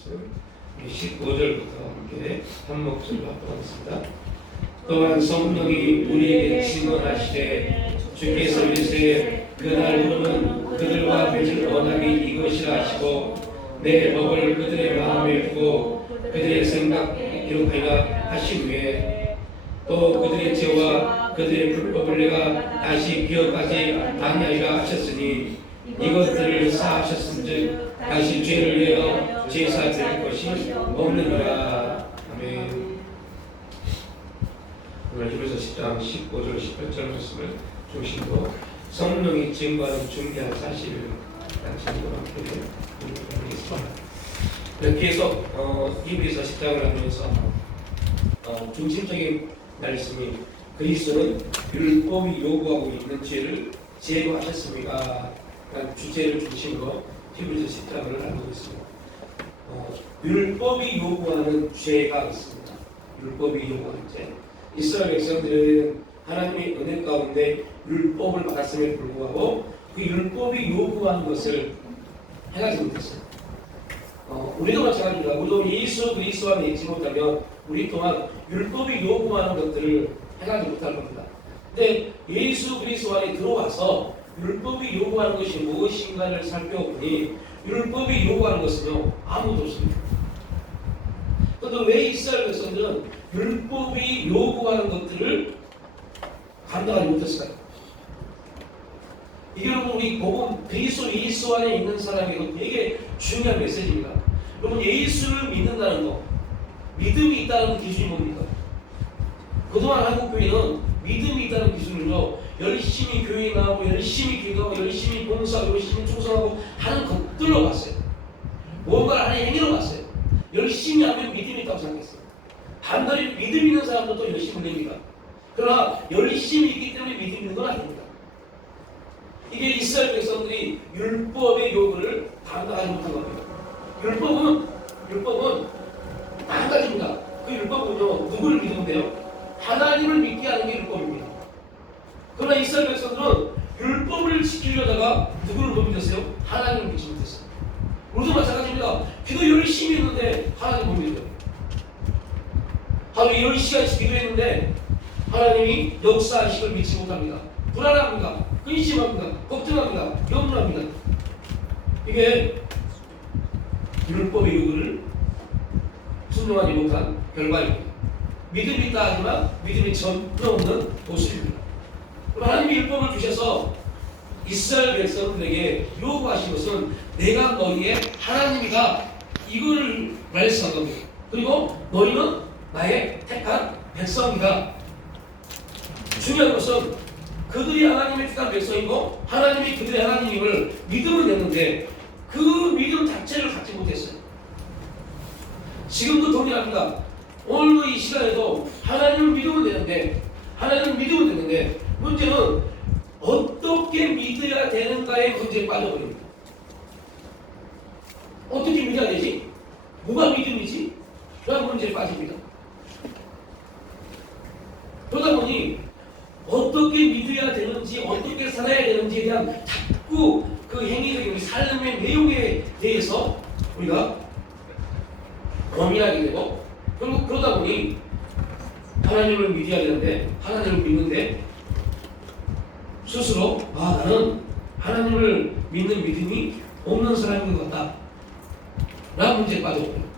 말씀 15절부터 함께 한 목소리로 합독하겠습니다. 또한 성령이 우리에게 증언하시되 주께서 이르시되 그날 부르는 그들과 맺을 언약이 이것이라 하시고 내 법을 그들의 마음에 두고 그들의 생각에 기록하여 하신 후에 또 그들의 죄와 그들의 불법을 내가 다시 기억하지 아니하리라 하셨으니 이것들을 사하셨은즉 다시 죄를 위하여 제사 드릴 것이 없느니라. 아멘. 오늘 히브리서 10장 15절 18절 말씀을 중심으로 성령이 증거하는 중대한 사실을 중심으로 함께 하겠습니다. 계속 히브리서 10장을 하면서 중심적인 말씀이 그리스도는 율법이 요구하고 있는 죄를 제거하셨습니까? 라는 주제를 중심으로 히브리서 10장을 나누고 있습니다. 율법이 요구하는 죄가 있습니다. 율법이 요구하는 죄. 이스라엘 백성들은 하나님의 은혜 가운데 율법을 받았음에 불구하고 그 율법이 요구하는 것을 해가지 못했어요. 우리도 마찬가지입니다. 우리도 예수 그리스도와 맺지 못하면 우리 또한 율법이 요구하는 것들을 해가지 못할 겁니다. 근데 예수 그리스도 안에 들어와서 율법이 요구하는 것이 무엇인가를 살펴보니 율법이 요구하는 것은요 아무도 없습니다. 그런데 왜 이스라엘 백성들은 율법이 요구하는 것들을 감당하지 못했을까요? 이게 여러분 우리 복음 그리스도 예수 안에 있는 사람에게 되게 중요한 메시지입니다. 여러분 예수를 믿는다는 거, 믿음이 있다는 기준이 뭡니까? 그동안 한국 교회는 믿음이 있다는 기준으로 열심히 교회에 나오고 열심히 기도하고 열심히 봉사하고 열심히 충성하고 하는 것들로 봤어요. 무언가를 하는 행위로 봤어요. 열심히 하면 믿음이 있다고 생각했어요. 반대로 믿음 있는 사람들도 열심히 됩니다. 그러나 열심히 있기 때문에 믿음 있는 건 아닙니다. 이게 이스라엘 백성들이 율법의 요구를 감당하지 못한 겁니다. 율법은 한 가지입니다. 그 율법은요 누구를 믿으면 돼요? 하나님을 믿게 하는 게 율법입니다. 그러나 이스라엘 백성들은 율법을 지키려다가 누구를 못 믿었어요? 하나님을 믿지 못했어요. 우리도 마찬가지입니다. 기도 열심히 했는데 하나님 못 믿어요. 하루에 10시간씩 기도했는데 하나님이 역사하심을 믿지 못합니다. 불안합니다. 근심합니다. 걱정합니다. 염려합니다. 이게 율법의 요구를 순종하지 못한 결과입니다. 믿음이 있다 하지만 믿음이 전혀 없는 모습입니다. 하나님이 율법을 주셔서 이스라엘 백성들에게 요구하신 것은 내가 너희의 하나님이다 이걸 말씀한 겁니다. 그리고 너희는 나의 택한 백성이다. 중요한 것은 그들이 하나님의 택한 백성이고 하나님이 그들의 하나님임을 믿으면 되는데 그 믿음 자체를 갖지 못했어요. 지금도 동일합니다. 오늘도 이 시간에도 하나님을 믿으면 되는데 문제는 어떻게 믿어야 되는가의 문제에 빠져버립니다. 어떻게 믿어야 되지? 뭐가 믿음이지? 라는 문제에 빠집니다. 그러다 보니 어떻게 믿어야 되는지 어떻게 살아야 되는지에 대한 자꾸 그 행위적인 우리 삶의 내용에 대해서 우리가 고민하게 되고 결국 그러다 보니 하나님을 믿어야 되는데 하나님을 믿는데 스스로 나는 하나님을 믿는 믿음이 없는 사람인 것 같다 라는 문제에 빠져버려요.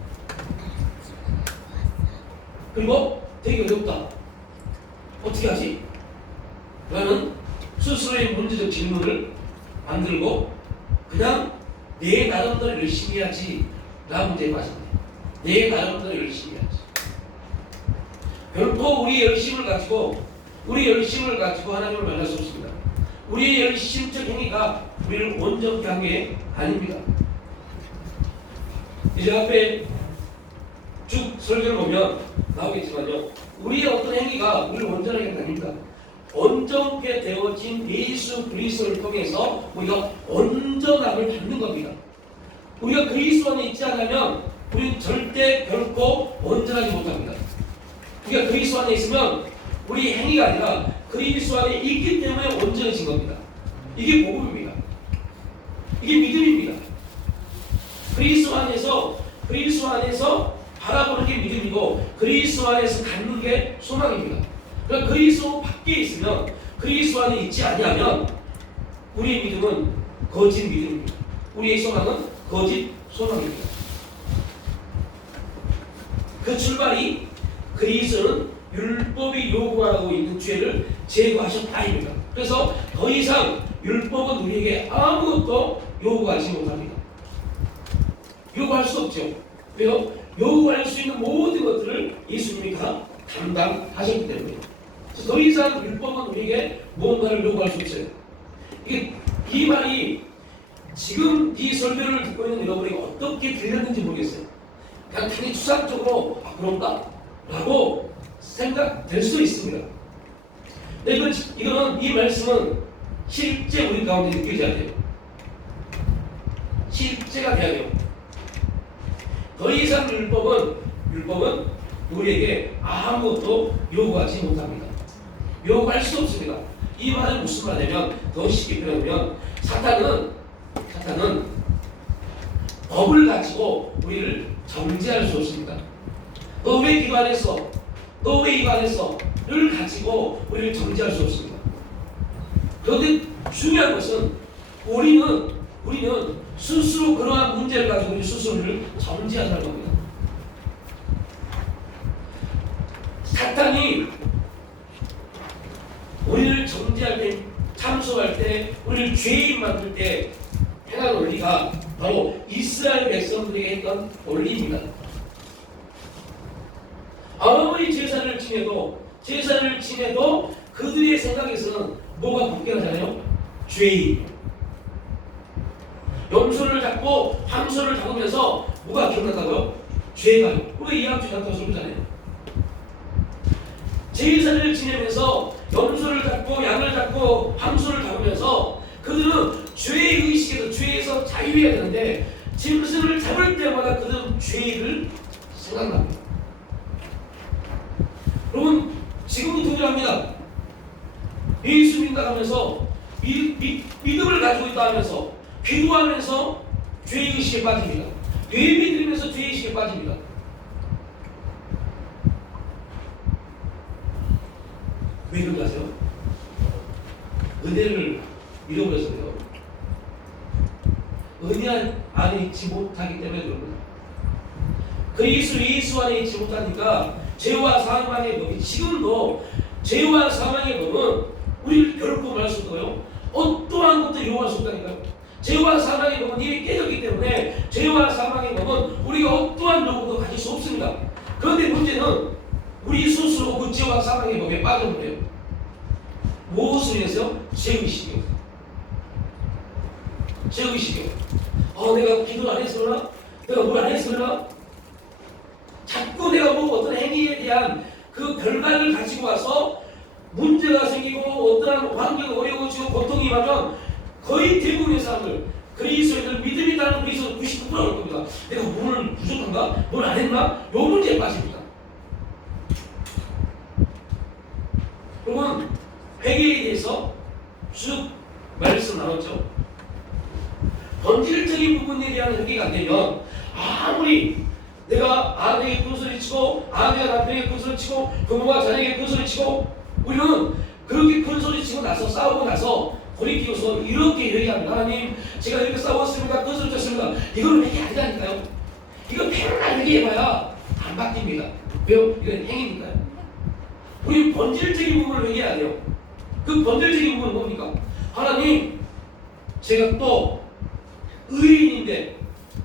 그리고 되게 어렵다. 어떻게 하지? 라는 스스로의 문제적 질문을 만들고 그냥 내 나름대로 열심히 해야지 라는 문제에 빠집니다. 내 나름대로 열심히 해야지. 결코 우리의 열심을 가지고 하나님을 만날 수 없습니다. 우리의 열심적 행위가 우리를 온전케 한 게 아닙니다. 이제 앞에 쭉 설교를 보면 나오겠지만요. 우리의 어떤 행위가 우리를 온전하게 한 게 아닙니다. 온전케 되어진 예수 그리스도를 통해서 우리가 온전함을 받는 겁니다. 우리가 그리스도 안에 있지 않으면 우리는 절대 결코 온전하지 못합니다. 우리가 그리스도 안에 있으면 우리 행위가 아니라 그리스도 안에 있기 때문에 온전해진 겁니다. 이게 복음입니다. 이게 믿음입니다. 그리스도 안에서 바라보는 게 믿음이고 그리스도 안에서 갖는 게 소망입니다. 그러니까 그리스도 밖에 있으면, 그리스도 안에 있지 아니하면 우리의 믿음은 거짓 믿음입니다. 우리의 소망은 거짓 소망입니다. 그 출발이 그리스도는 율법이 요구하고 있는 죄를 제거하셨다입니다. 그래서 더 이상 율법은 우리에게 아무것도 요구하지 못합니다. 요구할 수 없죠. 왜요? 요구할 수 있는 모든 것들을 예수님이 다 감당하셨기 때문에. 더 이상 율법은 우리에게 무언가를 요구할 수 없어요. 이 말이 지금 이 설교를 듣고 있는 여러분에게 어떻게 들렸는지 모르겠어요. 그냥 단지 추상적으로 그런가? 라고 생각될 수 있습니다. 근데 이거는 이 말씀은 실제 우리 가운데 느껴져야 돼요. 실제가 돼야 돼요. 더 이상 율법은 우리에게 아무것도 요구하지 못합니다. 요구할 수 없습니다. 이 말은 무슨 말이냐면, 더 쉽게 표현하면 사탄은 법을 가지고 우리를 정죄할 수 없습니다. 너 왜 이거 안 했어? 너 왜 이거 안 했어? 를 가지고 우리를 정죄할 수 없습니다. 그런데 중요한 것은 우리는 스스로 그러한 문제를 가지고 우리 스스로를 정죄한다는 겁니다. 사탄이 우리를 정죄할 때, 참소할 때, 우리를 죄인 만들 때 행한 원리가 바로 이스라엘 백성들에게 했던 원리입니다. 아무리 제사를 지내도 그들의 생각에서는 뭐가 국결하잖아요? 죄인. 염소를 잡고 황소를 잡으면서 뭐가 기억난다고요? 죄가요. 우리가 이해하지 않다고 소리잖아요. 제사를 지내면서 염소를 잡고 양을 잡고 황소를 잡으면서 그들은 죄의 의식에서, 죄에서 자유해야 되는데 짐승을 잡을 때마다 그들은 죄를 생각납니다. 여러분 지금도 동일합니다. 예수 믿는다 하면서 믿음을 가지고 있다 하면서 기도하면서 죄의식에 빠집니다. 예배 드리면서 죄의식에 빠집니다. 왜 그런지 아세요? 은혜를 잃어버려서 그래요. 은혜 안에 있지 못하기 때문에 그럽니다. 예수 안에 있지 못하니까 죄와 사망의 법이, 지금도 죄와 사망의 법은 우리를 결코 말 수 없고요. 어떠한 것도 요구할 수 없다니까요. 죄와 사망의 법은 이미 깨졌기 때문에 죄와 사망의 법은 우리가 어떠한 요구도 가질 수 없습니다. 그런데 문제는 우리 스스로 그 죄와 사망의 법에 빠져버려요. 무엇을 위해서요? 죄의식이요. 죄의식이요. 내가 기도를 안 했으나? 내가 뭘 안 했으나? 자꾸 내가 뭐 어떤 행위에 대한 그 결과를 가지고 와서 문제가 생기고 어떠한 환경이 어려워지고 고통이 임하면 거의 대부분의 사람들, 그리스도인들, 믿음이 있다는 그리스도 99%가 올 겁니다. 내가 뭘 부족한가? 뭘 안 했나? 요 문제에 빠집니다. 그러면 회개에 대해서 쭉 말씀 나눴죠. 본질적인 부분에 대한 회개가 안 되면 아무리 내가 아내에게 큰소리치고 아내가 남편에게 큰소리치고 부모가 자녀에게 큰소리치고 우리는 그렇게 큰소리치고 나서 싸우고 나서 돌이키고서 이렇게 회개합니다. 하나님 제가 이렇게 싸웠습니다. 큰소리쳤습니다. 이거는 회개 아니라니까요. 이거 맨날 회개해봐야 안 바뀝니다. 왜요? 이건 행위니까요. 우리 본질적인 부분을 회개해야 돼요. 그 본질적인 부분은 뭡니까? 하나님 제가 또 의인인데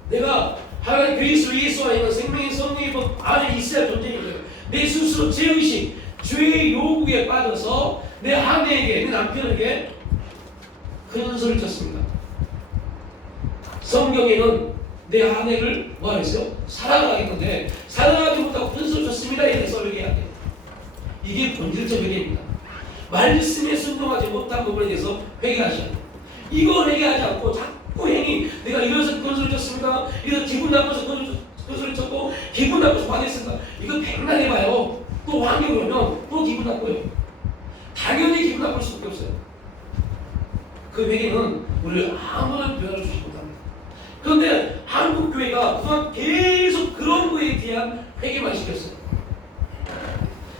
내가 하나님 그리스도 예수 안에 있는 생명의 성령의 법 안에 있어야 존재인 거예요. 내 스스로 죄의식, 죄의 요구에 빠져서 내 아내에게, 내 남편에게 큰 소리를 쳤습니다. 성경에는 내 아내를 뭐 했어요? 사랑하겠는데 사랑하지 못하고 큰 소리를 쳤습니다에 대해서 회개해야 돼요. 이게 본질적 회개입니다. 말씀에 순종하지 못한 부분에 대해서 회개하셔야 돼요. 이거 회개하지 않고 자꾸 행위, 내가 이래서 큰 소리 쳤습니다. 이래서 기분 나빠서 큰 소리 쳤고 기분 나빠서 화냈습니다. 이거 백날 해봐요. 또 환경이 오면 또 기분 나빠요. 당연히 기분 나쁠 수밖에 없어요. 그 회개는 우리를 아무런 변화를 주지 못합니다. 그런데 한국 교회가 그동안 계속 그런 대한 회개만 시켰어요.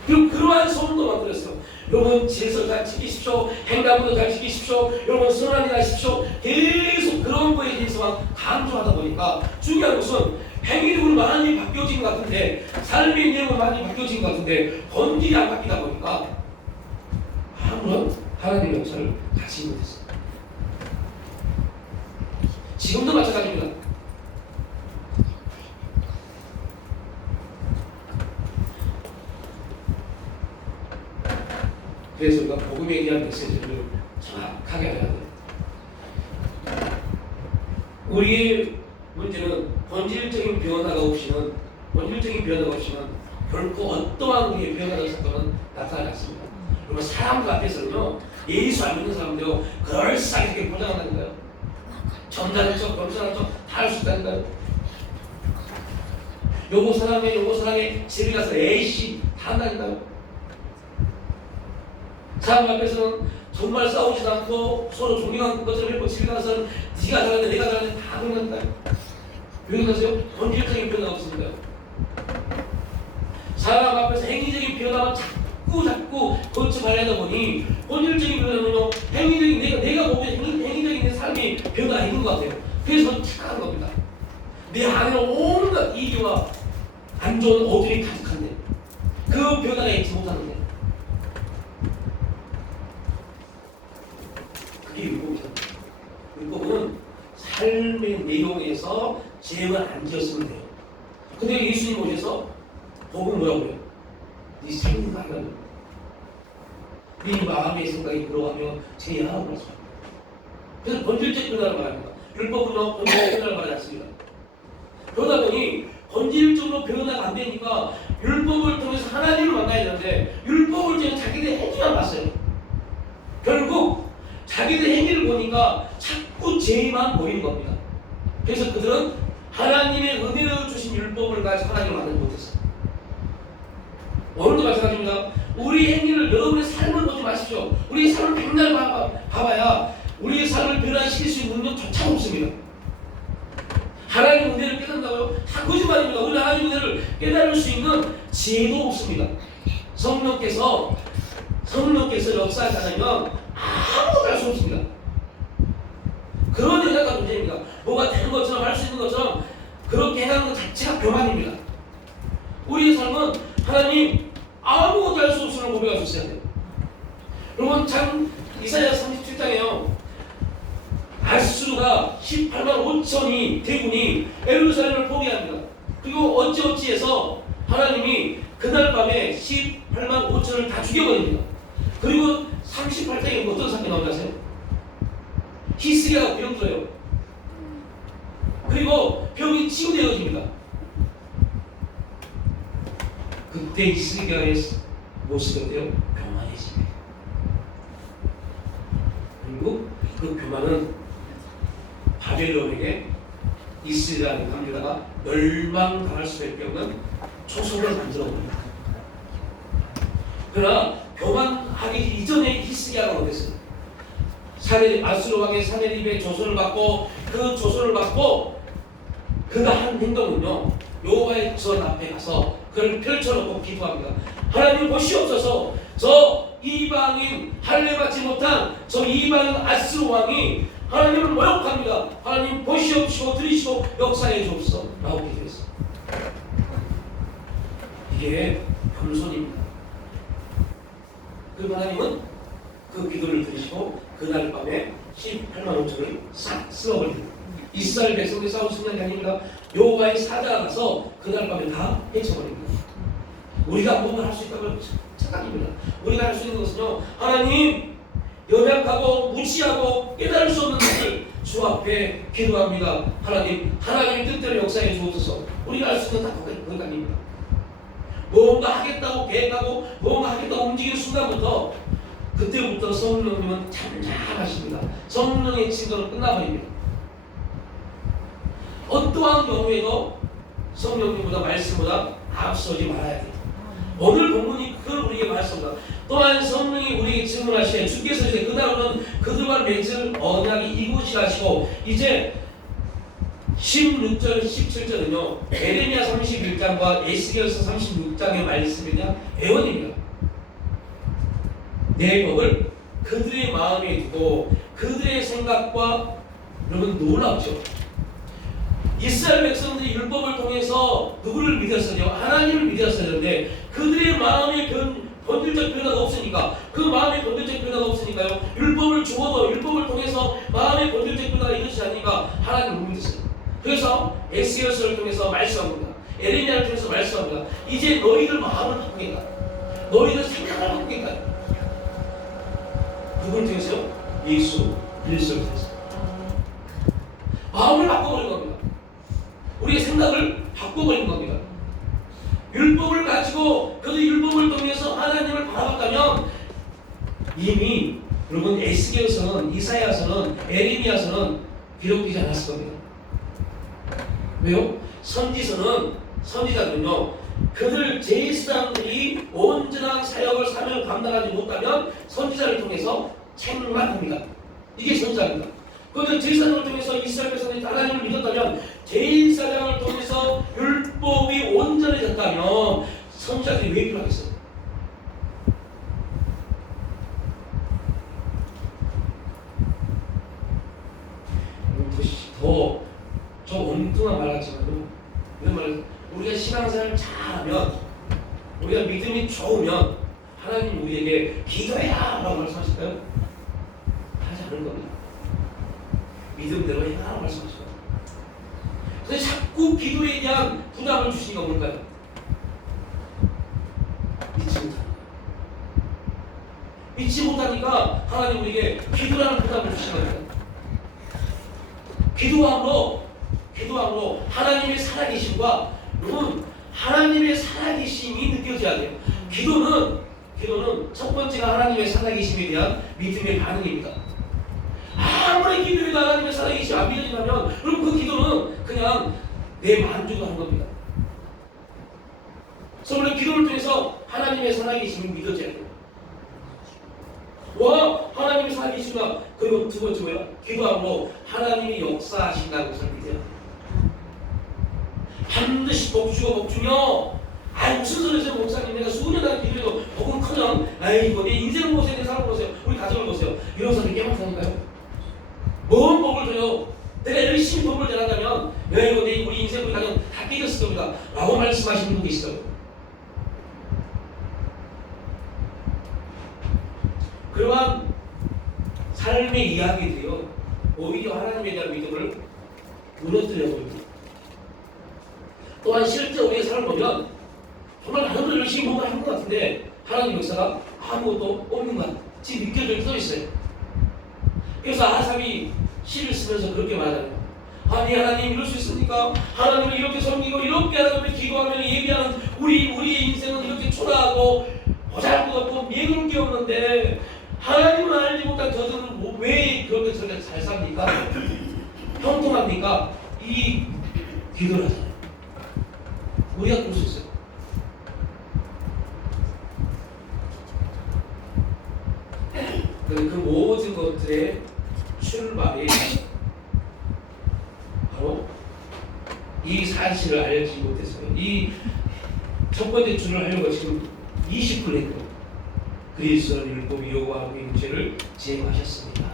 그리고 그러한 소문도 만들었어요. 여러분 질서 잘 지키십시오. 행동도 잘 지키십시오. 여러분 선한 일 하십시오. 계속 그런 거에 대해서만 강조하다 보니까 중요한 것은 행위적으로 많이 바뀌어진 것 같은데 삶의 내용은 많이 바뀌어진 것 같은데 본질이 안 바뀌다 보니까 아무런 하나님의 역사를 다시 못했어요. 지금도 마찬가지입니다. 그래서 우리가 복음에 대한 메시지를 정확하게 알아야 돼요. 우리의 문제는 본질적인 변화가 없이는 결코 어떠한 우리의 변화의 사건은 나타나지 않습니다. 그러면 사람들 앞에서는요, 예수 안 믿는 사람들요, 그럴싸하게 포장한다니까요. 점잖은 척, 겸손한 척 다 할 수 있다니까요. 요거 사랑해, 집에 가서 에이씨 다 한다니까요. 사람 앞에서는 정말 싸우지도 않고 서로 존경하는 것처럼 했고 집에 가서는 네가 잘하는데 내가 잘하는데 다 그런다니까요. 왜 그러세요? 본질적인 변화가 없습니다. 사람 앞에서 행위적인 변화만 자꾸 거쳐가려다 보니 본질적인 변화는요, 행위적인 내가 보기에 행위적인 내 삶이 변화가 있는 것 같아요. 그래서 착각한 겁니다. 내 안에 온갖 이기와 안 좋은 어둠이 가득한데 그 변화가 있지 못하는데 그게 율법이다. 율법은 삶의 내용에서 죄를 안 지었으면 돼요. 근데 예수님 오셔서 복음 뭐라고 해요? 네 생각을, 네 마음의 생각이 들어가며 죄하라고 말씀합니다. 그래서 본질적 변화를 말합니다. 율법은요, 본질적 변화를 말하지 않습니다. 그러다 보니 본질적으로 변화가 안 되니까 율법을 통해서 하나님을 만나야 되는데 율법을 통해서 자기들 행위만 봤어요. 결국 자기들 행위를 보니까 자꾸 죄만 보이는 겁니다. 그래서 그들은 하나님의 은혜로 주신 율법을 가지고 하나님을 만나지 못했어요. 오늘도 마찬가지입니다. 우리 행위를, 여러분의 삶을 보지 마십시오. 우리의 삶을 맨날 봐봐야 우리의 삶을 변화시킬 수 있는 능력조차 없습니다. 하나님의 은혜를 깨닫는다고요? 다 거짓말입니다. 우리 하나님의 은혜를 깨달을 수 있는 지혜도 없습니다. 성령께서 역사하지 않으면 아무것도 할 수 없습니다. 그런 여자가 문제입니다. 뭐가 되는 것처럼 할 수 있는 것처럼 그렇게 해가는 것 자체가 교만입니다. 우리의 삶은 하나님 아무것도 할 수 없음을 고백할 수 있어야 돼요. 여러분 참 이사야 37장에요. 아수르가 18만 5천이 대군이 예루살렘을 포기합니다. 그리고 어찌어찌해서 하나님이 그날 밤에 18만 5천을 다 죽여버립니다. 그리고 38장에 어떤 사건이 나오지 아세요? 히스기야가 병 들어요. 그리고 병이 치유되어집니다. 그때 히스기야의 모습이 어때요? 교만해집니다. 그리고 그 교만은 바벨론에게 이스라엘을 남기다가 멸망당할 수밖에 없는 초소를 만들어버립니다. 그러나 교만하기 이전에 히스기야가 어땠어요? 아수르 왕의 사네립의 조서를 받고 그 조서를 받고 그가 한 행동은요, 여호와의 전 앞에 가서 그를 펼쳐놓고 기도합니다. 하나님 보시옵소서, 저 이방인 할례받지 못한 저 이방인 아수르 왕이 하나님을 모욕합니다. 하나님 보시옵시고 들으시고 역사해 주옵소서 라고 기도했어요. 이게 겸손입니다. 그 하나님은 그 기도를 들으시고 그날 밤에 18만 5천을 싹 쓸어버립니다. 이스라엘 백성들이 싸울 수 있는 게 아닙니다. 여호와의 사자가 가서 그날 밤에 다 해쳐버립니다. 우리가 뭔가 할 수 있다고 착각입니다. 우리가 할 수 있는 것은요, 하나님 연약하고 무지하고 깨달을 수 없는 것을 주 앞에 기도합니다. 하나님의 뜻대로 역사해 주옵소서. 우리가 할 수 있는 다 그것 아닙니다. 뭔가 하겠다고 계획하고 뭔가 하겠다고 움직이는 순간부터 그때부터 성령님은 잠잠하십니다. 성령의 진도로 끝나버립니다. 어떠한 경우에도 성령님보다 말씀보다 앞서지 말아야 돼요. 오늘 본문이 그걸 우리에게 말씀합니다. 또한 성령이 우리에게 증언하시되 주께서 이제 그날은 그들과 맺을 언약이 이곳이라시고 이제 16절 17절은요 에레미야 31장 32장과 에스겔서 36장의 말씀이 그냥 애원입니다. 내 법을 그들의 마음에 두고 그들의 생각과, 여러분 놀랍죠? 이스라엘 백성들이 율법을 통해서 누구를 믿었어요? 하나님을 믿었어야 되는데 그들의 마음에 본질적 변화가 없으니까, 그 마음의 본질적 변화가 없으니까요, 율법을 주어도 율법을 통해서 마음의 본질적 변화가 이루어지지 않으니까 하나님을 못 믿었어요. 그래서 에스겔서를 통해서 말씀합니다. 에레미야를 통해서 말씀합니다. 이제 너희들 마음을 바꾸겠다. 너희들 생각을 바꾸겠다. 누구를 통해서요? 예수 그리스도를 통해서 마음을 바꿔버린 겁니다. 우리의 생각을 바꿔버린 겁니다. 율법을 가지고 그 율법을 통해서 하나님을 바라봤다면 이미 여러분 에스겔서는, 이사야서는, 에레미야서는 기록되지 않았을 겁니다. 왜요? 선지자들은요, 그들 제1사람들이 온전한 사역을 사명을 감당하지 못하면 선지자를 통해서 책망을 합니다. 이게 선지자입니다. 그들 제1사장을 통해서 이스라엘 백성들이 하나님을 믿었다면, 제1사장을 통해서 율법이 온전해졌다면 선지자들이 왜 필요하겠어요? 좀 엉뚱한 말 같지만요, 이런 말은 우리가 신앙생활을 잘하면, 우리가 믿음이 좋으면 하나님 우리에게 기도해라 라고 말씀하실까요? 하지 않을 겁니다. 믿음대로 해라 라고 말씀하실 겁니다. 그래서 자꾸 기도에 대한 부담을 주시니까 뭘까요? 믿지 못하니까 하나님 우리에게 기도라는 부담을 주시는 겁니다. 기도함으로 하나님의 살아계심과, 여러분 하나님의 살아계심이 느껴져야 돼요. 기도는 첫 번째가 하나님의 살아계심에 대한 믿음의 반응입니다. 아무리 기도해도 하나님의 살아계심이 안 믿어진다면 여러분 그 기도는 그냥 내 만족을 하는 겁니다. 그래서 우리 기도를 통해서 하나님의 살아계심이 믿어져야 돼요. 와, 하나님이 살아계시구나. 그리고 두 번째 뭐야? 기도함으로 하나님이 역사하신다는 것을 믿어요. 반드시 복주며, 무슨 소리세요 목사님, 내가 수년간 기도해도 복은커녕, 아이고 내 인생을 보세요, 내 삶을 보세요, 우리 가정을 보세요. 이런 사람이 깨끗하니까요. 뭔 복을 줘요? 내가 열심히 복을 전한다면 아이고 내 우리 인생, 우리 가정 다 깨졌을 겁니다 라고 말씀하시는 분 계시더라고요. 그러한 삶의 이야기들이요, 오히려 하나님에 대한 믿음을 무너뜨려버립니다. 또한 실제 우리의 삶을 보면 정말 나름대로 열심히 뭔가 한 것 같은데 하나님 역사가 아무것도 없는 것 같이 느껴질 때도 있어요. 그래서 아삽이 시를 쓰면서 그렇게 말하잖아요. 아니 하나님 이럴 수 있습니까? 하나님을 이렇게 섬기고 이렇게 하나님을 기도하면 예비하는 우리의 인생은 이렇게 초라하고 보잘것없고 매울 게 없는데 하나님을 알지 못한 저들은 왜 그렇게 저렇게 잘 삽니까? 형통합니까? 이 기도를 하잖아요. 우리가 볼 수 있어요. 그 모든 것들의 출발이 바로 이 사실을 알지 못했어요. 이 첫 번째 줄을 하려고 지금 20분 했고, 그리스도는 율법이 요구하고 있는 죄를 제거하셨습니다.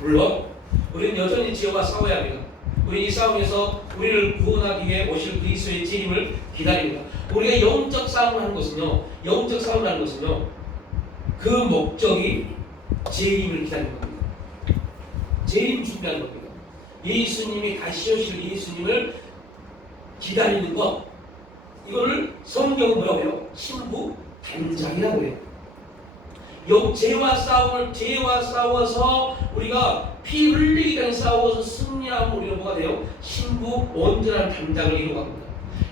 물론 우리는 여전히 죄와 싸워야 합니다. 우리 이 싸움에서 우리를 구원하기 위해 오실 그리스도의 재림을 기다립니다. 우리가 영적 싸움을 하는 것은요, 그 목적이 재림을 기다리는 겁니다. 재림 준비하는 겁니다. 예수님이 다시 오실 예수님을 기다리는 것, 이거를 성경은 뭐라고 해요? 신부 단장이라고 해요. 죄와 싸워서 우리가 피 흘리기 전에 싸워서 승리하면 우리는 뭐가 돼요? 신부 온전한 단장을 이루어갑니다.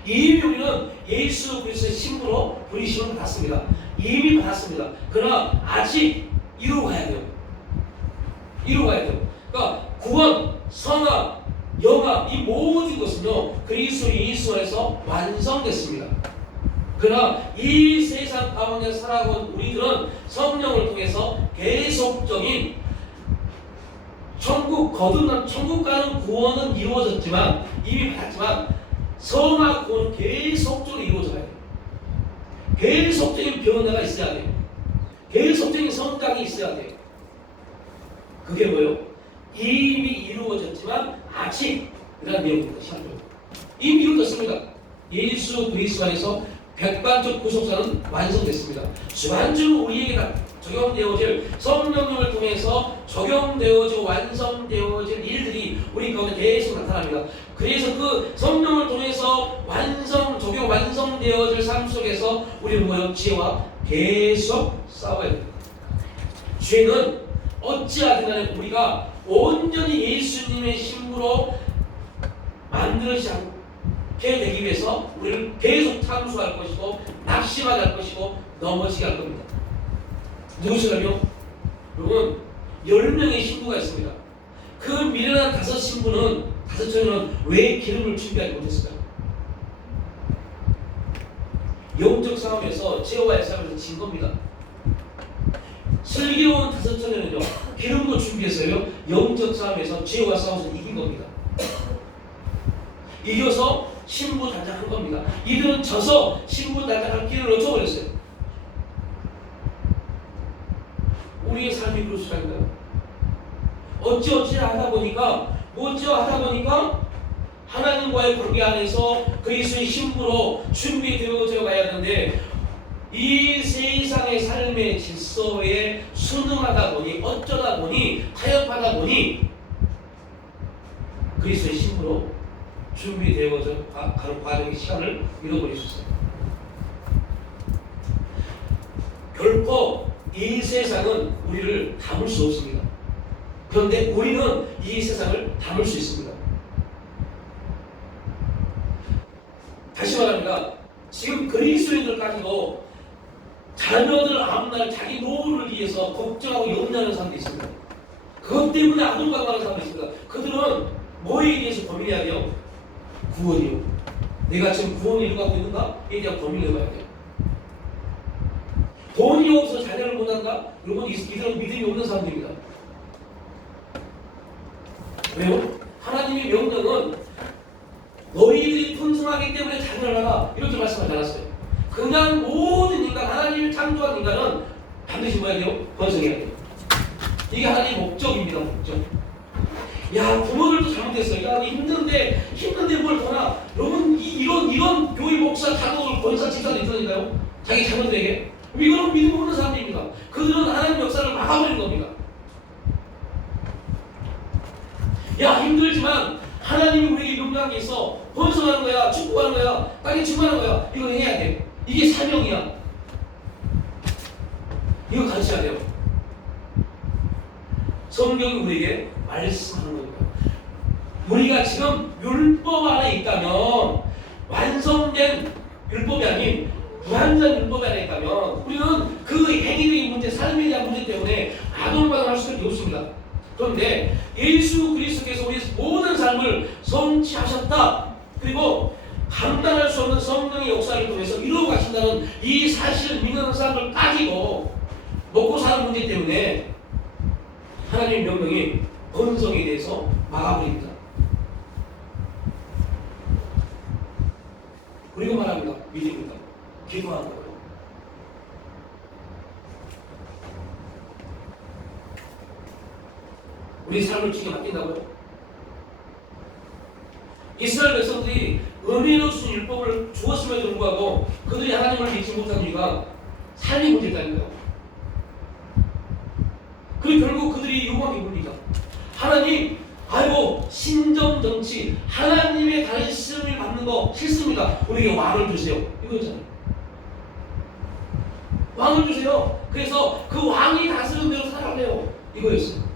이미 우리는 예수 그리스도의 신부로 부르심을 받았습니다. 이미 받았습니다. 그러나 아직 이루어가야 돼요. 그러니까 구원, 성화, 영화, 이 모든 것은요 그리스도 예수 안에서 완성됐습니다. 그러나 이 세상 가운데 살아온 우리들은 성령을 통해서 계속적인 천국 가는 구원은 이루어졌지만 이미 받았지만 성화 구원은 계속적으로 이루어져야 돼요. 계속적인 변화가 있어야 돼요. 계속적인 성장이 있어야 돼요. 그게 뭐예요? 이미 이루어졌지만 아직 이라는 내용입니다. 이미 이루어졌습니다. 예수 그리스도 안에서 백반적 구속사는 완성됐습니다. 주관적으로 우리에게 다 적용되어질 성령님을 통해서 적용되어지고 완성되어질 일들이 우리 가운데 계속 나타납니다. 그래서 그 성령을 통해서 적용 완성되어질 삶 속에서 우리는 뭐예요? 죄와 계속 싸워야 됩니다. 죄는 어찌하든 간에 우리가 온전히 예수님의 신부로 만들어지지 않게 되기 위해서 우리를 계속 참수할 것이고 낙심하게 할 것이고 넘어지게 할 겁니다. 누구시라며? 여러분 10명의 신부가 있습니다. 그 미련한 5 처녀는 왜 기름을 준비하지 못했을까요? 영적 싸움에서 죄와의 싸움에서 진 겁니다. 슬기로운 5 처녀는요 기름도 준비해서요 영적 싸움에서 죄와 싸워서 이긴 겁니다. 이겨서 신부 단장한 겁니다. 이들은 져서 신부 단장할 길을 놓쳐버렸어요. 우리의 삶이 그럴 수가 있나요? 어찌 하다 보니까 하나님과의 관계 안에서 그리스도의 신부로 준비되어져 가야 하는데 이 세상의 삶의 질서에 순응하다 보니 어쩌다 보니 타협하다 보니 그리스도의 신부로 준비되어져 가는 과정의 시간을 잃어버릴 수 있어요. 결코 이 세상은 우리를 담을 수 없습니다. 그런데 우리는 이 세상을 담을 수 있습니다. 다시 말합니다. 지금 그리스도인들까지도 자녀들 앞날 자기 노후를 위해서 걱정하고 염려하는 사람도 있습니다. 그것 때문에 아동방황하는 사람도 있습니다. 그들은 뭐에 대해서 고민해야 돼요? 구원이요. 내가 지금 구원을 이루고 있는가? 이에 대한 고민을 해봐야 돼요. 돈이 없어서 자녀를 못한다? 여러분 이들은 믿음이 없는 사람들입니다. 왜요? 하나님의 명령은 너희들이 풍성하기 때문에 자녀를 하라 이렇게 말씀하지 않았어요. 그냥 모든 인간, 하나님을 창조한 인간은 반드시 뭐해야 돼요? 번성해야 돼요. 이게 하나님의 목적입니다. 목적. 야 부모들도 잘못했어요. 야 힘든데 뭘 더나 여러분 이런 교회 목사 장로들 권사 집사도 있으니까요. 자기 자녀들에게 이거는 믿음 없는 사람들입니다. 그들은 하나님의 역사를 막아버린 겁니다. 야 힘들지만 하나님이 우리에게 명령한 게 있어. 번성하는 거야, 축복하는 거야, 땅에 충만하는 거야. 이거 해야 돼. 이게 사명이야. 이거 가르쳐야 돼요. 성경이 우리에게 말씀하는 겁니다. 우리가 지금 율법 안에 있다면 완성된 율법이 아닌 불완전 율법 안에 있다면 우리는 그 행위적인 문제, 삶에 대한 문제 때문에 아동방황할 수밖에 없습니다. 그런데 예수 그리스도께서 우리 모든 삶을 성취하셨다. 그리고 감당할 수 없는 성령의 역사를 통해서 이루어 가신다는 이 사실을 믿는 사람을 따지고 먹고 사는 문제 때문에 하나님의 명령이 번성에 대해서 막아버립니다. 그리고 말합니다. 믿음입니다. 기도하는 거예요. 우리 삶을 주게 맡긴다고요? 이스라엘 백성들이 은혜로운 율법을 주었음에도 불구하고 그들이 하나님을 믿지 못한 이유가 삶의 문제다니까요. 그리고 결국 그들이 요구한 게 뭡니까? 하나님, 아이고 신정 정치, 하나님의 말씀을 받는 거 싫습니다. 우리에게 왕을 주세요. 이거잖아요. 왕을 주세요. 그래서 그 왕이 다스리는 대로 살아가래요. 이거였어요.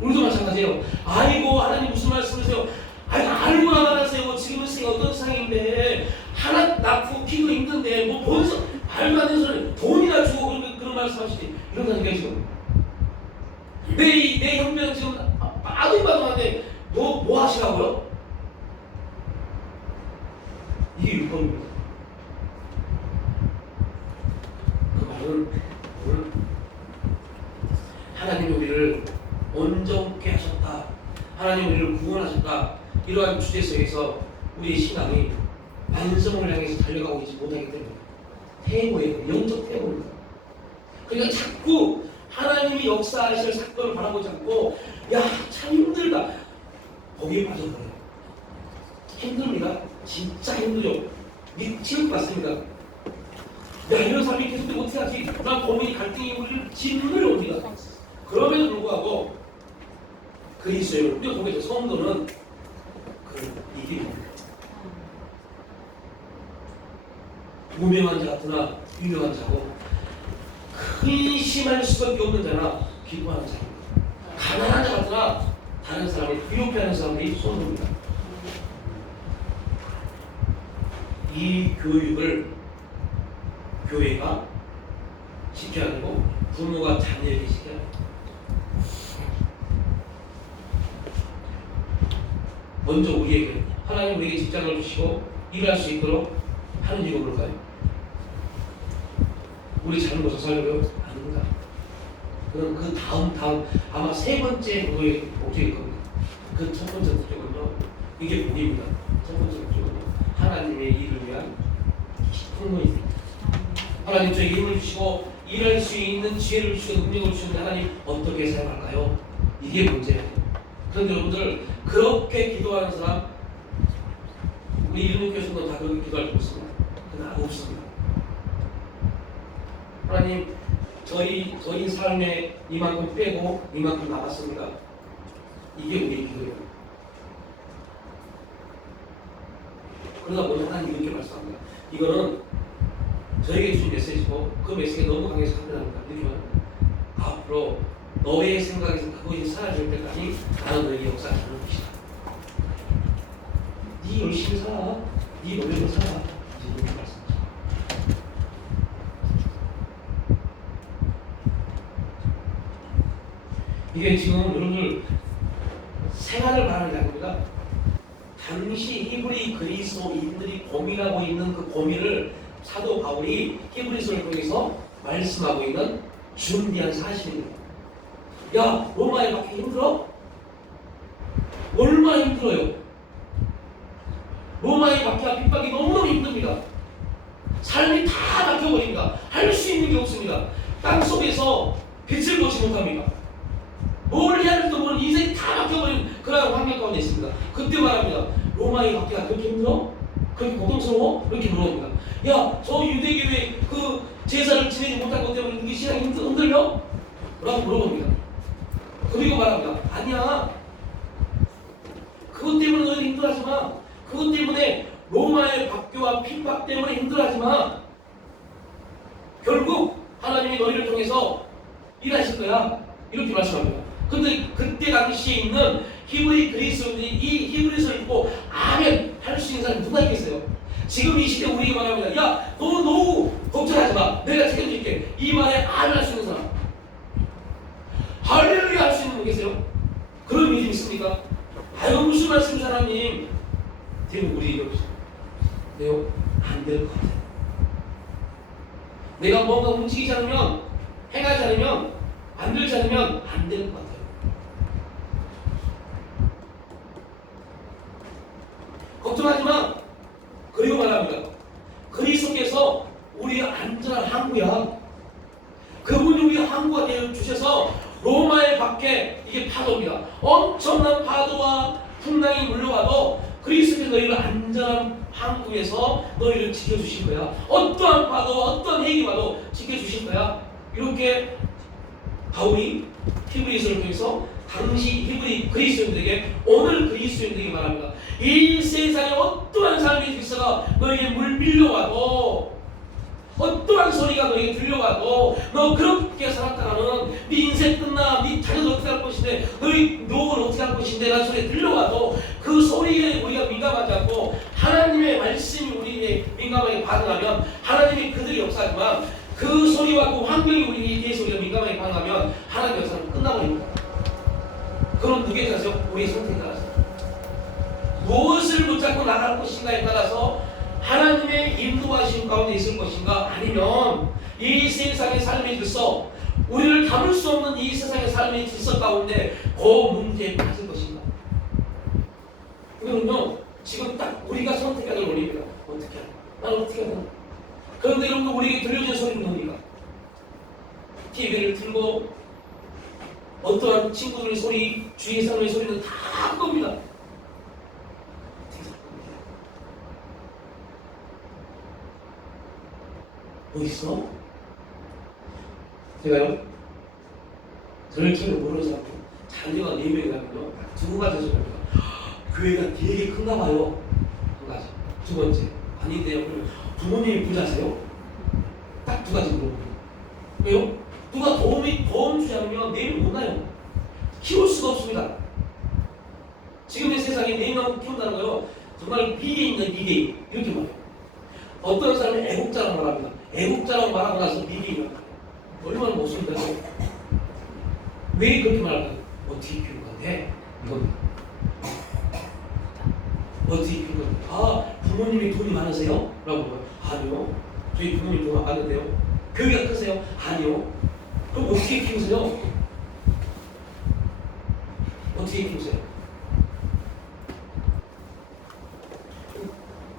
우리도 마찬가지예요. 아이고 하나님 무슨 말씀이세요? 아이고 알고나 말하세요. 지금은 세상이 어떤 세상인데 하나 낳고 키우고 힘든데 뭐 본성 말도 안 되는 소리 돈이나 주고 그런 말씀하시지 이런다니까요 지금. 내 형편 지금 아동한테 뭐 하시라고요? 이게 율법입니다. 그 말은 하나님이 우리를 온전케 하셨다. 이러한 주제 속에서 우리의 신앙이 완성을 향해서 달려가고 있지 못하기 때문에 퇴보예요. 영적 퇴보입니다. 그러니까 자꾸 하나님이 역사하실 사건을 바라보지 않고 야 참 힘들다 거기에 빠져버려요. 힘듭니다. 진짜 힘들죠. 미칠 것 같습니다. 야 이런 사람이 계속 어떻게 하지? 난 고민이 갈등이 우리를 짓눌려 옵니다. 그럼에도 불구하고 그리스도의 우리 보게 된 성도는 그 이깁니다. 무명한 자 같으나 유명한 자고 근심할 수밖에 없는 자나 기도하는 자입니다. 가난한 자 같으나 다른 사람을 위협하는 사람들이 성도입니다. 이 교육을 교회가 지켜야 하고 부모가 자녀에게 지켜야 합니다. 먼저 우리에게 하나님 우리에게 직장을 주시고 일할 수 있도록 하는 이유가 뭘까요? 우리 자는 곳에서 살려고요? 아닙니다. 그럼 그 다음 아마 세 번째 목적의 목적일 겁니다. 그 첫 번째 목적은요. 이게 복입니다. 첫 번째 목적은요. 하나님의 일을 위한 풍문입니다. 하나님 저에게 힘을 주시고 일할 수 있는 지혜를 주시고 능력을 주시는데 하나님 어떻게 사용할까요? 이게 문제예요. 그런데 여러분들 그렇게 기도하는 사람 우리 이른교회에서는 다 그렇게 기도할 수 없습니다. 그러나 없습니다. 하나님 저희 삶에 이만큼 빼고 이만큼 남았습니다. 이게 우리의 기도예요. 그러다 보니 하나님 이렇게 말씀합니다. 이거는 저에게 주신 메시지고 그 메시지가 너무 강해서 답변합니다. 이렇게 말합니다. 앞으로 너의 생각에서 그것이 사라질 때까지 나는 너에게 역사하지 않을 것이다. 네 열심히 살아. 네 노력을 살아. 이렇게 말씀하십니다. 이게 지금 여러분들 생활을 말하는 게 아닙니다. 당시 히브리 그리스도인들이 고민하고 있는 그 고민을 사도 바울이 히브리서를 통해서 말씀하고 있는 준비한 사실입니다. 야, 로마에 받기 힘들어? 얼마나 힘들어요? 로마에 받기와 핍박이 너무너무 힘듭니다. 삶이 다 막혀버립니다. 할 수 있는 게 없습니다. 땅속에서 빛을 보지 못합니다. 뭘 해야 할지도 모르는 인생이 다 막혀버린 그런 환경 가운데 있습니다. 그때 말합니다. 로마에 받기가 그렇게 힘들어? 그렇게 고통스러워? 이렇게 물어봅니다. 야, 저 유대교회 그 제사를 지내지 못한 것 때문에 이게 신앙이 흔들려? 라고 물어봅니다. 그리고 말합니다. 아니야. 그것 때문에 너희들 힘들어하지 마. 그것 때문에 로마의 박교와 핍박 때문에 힘들어하지 마. 결국 하나님이 너희를 통해서 일하실 거야. 이렇게 말씀합니다. 근데 그때 당시에 있는 히브리 그리스도인들이 이 히브리서를 읽고 아멘 할 수 있는 사람이 누가 있겠어요? 지금 이 시대 우리에게 말합니다. 야, 너 너무 걱정하지 마. 내가 책임질게. 이 말에 아멘 할 수 있는 사람. 할렐루야 할 수 있는 분 계세요? 그런 믿음 있습니까? 아유 무슨 말씀이세요 하나님? 지금 우리 이렇게 내가 안 될 것 같아요. 내가 뭔가 움직이지 않으면 행하지 않으면 만들지 않으면 안 될 것 같아요. 걱정하지 마. 그리고 말합니다. 그리스도께서 우리의 안전한 항구야. 그분이 우리의 항구가 되어 주셔서 로마의 밖에 이게 파도입니다. 엄청난 파도와 풍랑이 물려와도 그리스도께서 너희를 안전한 항구에서 너희를 지켜주실 거야. 어떠한 파도와 어떠한 해기 와도 지켜주실 거야. 이렇게 바울이 히브리서를 통해서 당시 히브리 그리스도인들에게 오늘 그리스도인들에게 말합니다. 이 세상에 어떠한 삶의 질서가 너에게 밀려와도 어떠한 소리가 너에게 들려와도 너 그렇게 살았다가는 네 인생 끝나 네 자녀도 어떻게 할 것인데 너희 노후는 어떻게 할 것인데 라는 소리가 들려와도 그 소리에 우리가 민감하지 않고 하나님의 말씀이 우리에게 민감하게 반응하면 하나님이 그들이 역사하지만 그 소리와 그 환경이 우리에 대해서 우리가 민감하게 반응하면 하나님의 역사는 끝나버립니다. 그럼 누구에 따라서 우리의 선택에 따라서 무엇을 붙잡고 나갈 것인가에 따라서 하나님의 인도하심 가운데 있을 것인가 아니면 이 세상의 삶의 질서 우리를 담을 수 없는 이 세상의 삶의 질서 가운데 그 문제에 빠질 것인가. 이거는요, 지금 딱 우리가 선택하는 원리입니다. 어떻게 하나? 난 어떻게 하나? 그런데 여러분, 우리에게 들려주는 소리는 뭡니까? TV를 틀고 어떠한 친구들의 소리, 주위 사람의 소리는 다 겁니다. 뭐 있어? 제가요, 저를 전혀 모르는 사람, 자녀가 4명이 가면요, 두 가지 소리입니다. 교회가 되게 큰가 봐요. 한 가지. 두 번째, 아닌데요. 그러면 부모님이 부자세요? 딱 두 가지 물어보고. 왜요? 누가 도움 주지 않으면 4명 못 나요. 키울 수가 없습니다. 지금의 세상에 4명 키운다는 거요, 정말 미개인이다, 미개인. 이렇게 말해요. 어떤 사람은 애국자라고 말합니다. 애국자라고 말하고 나서 미개인이라고 말해요. 얼마나 못습니까? 왜 그렇게 말할까요? 어떻게 키운 건데? 이겁니다. 어떻게 키운 건데? 아, 부모님이 돈이 많으세요? 라고 물어요. 아니요. 저희 부모님 돈 안 받는데요. 교회가 크세요? 아니요. 그럼 어떻게 키우세요? 어떻게 키우세요?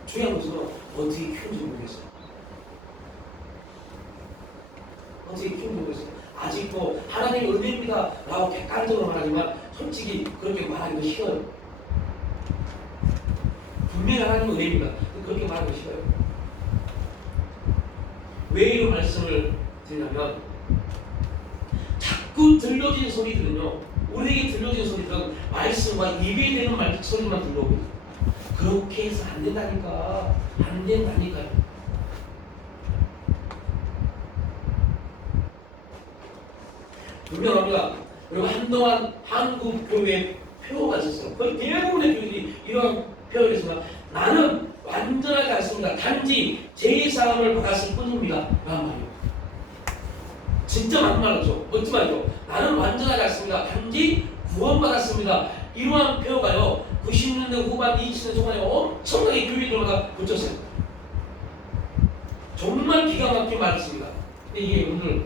중요한 것은 어떻게 키우는지 모르겠어요. 어떻게 키우는지 모르겠어요. 아직도 하나님의 은혜입니다 라고 객관적으로 말하지만 솔직히 그렇게 말하기도 싫어요. 분명히 하나님의 은혜입니다. 그렇게 말하기도 싫어요. 왜 이런 말씀을 드리냐면, 자꾸 들려진 소리들은요, 우리에게 들려진 소리들은 말씀과 입에 대는 소리만 들려오고, 그렇게 해서 안 된다니까. 안 된다니까요. 분명합니다. 그리고 한동안 한국 교회에 표가 있었어요. 거의 대부분의 교회들이 이런 표현을 했습니다. 나는 완전하지 않습니다. 단지 제사함을 받았을 뿐입니다. 라는 말이에요. 진짜 맞는 말이죠. 어찌 말이죠. 나는 완전하지 않습니다. 단지 구원받았습니다. 이러한 표가요, 90년대 후반, 2000년대 초반에 엄청나게 교회들마다 붙였어요. 정말 기가 막히게 말했습니다. 이게 오늘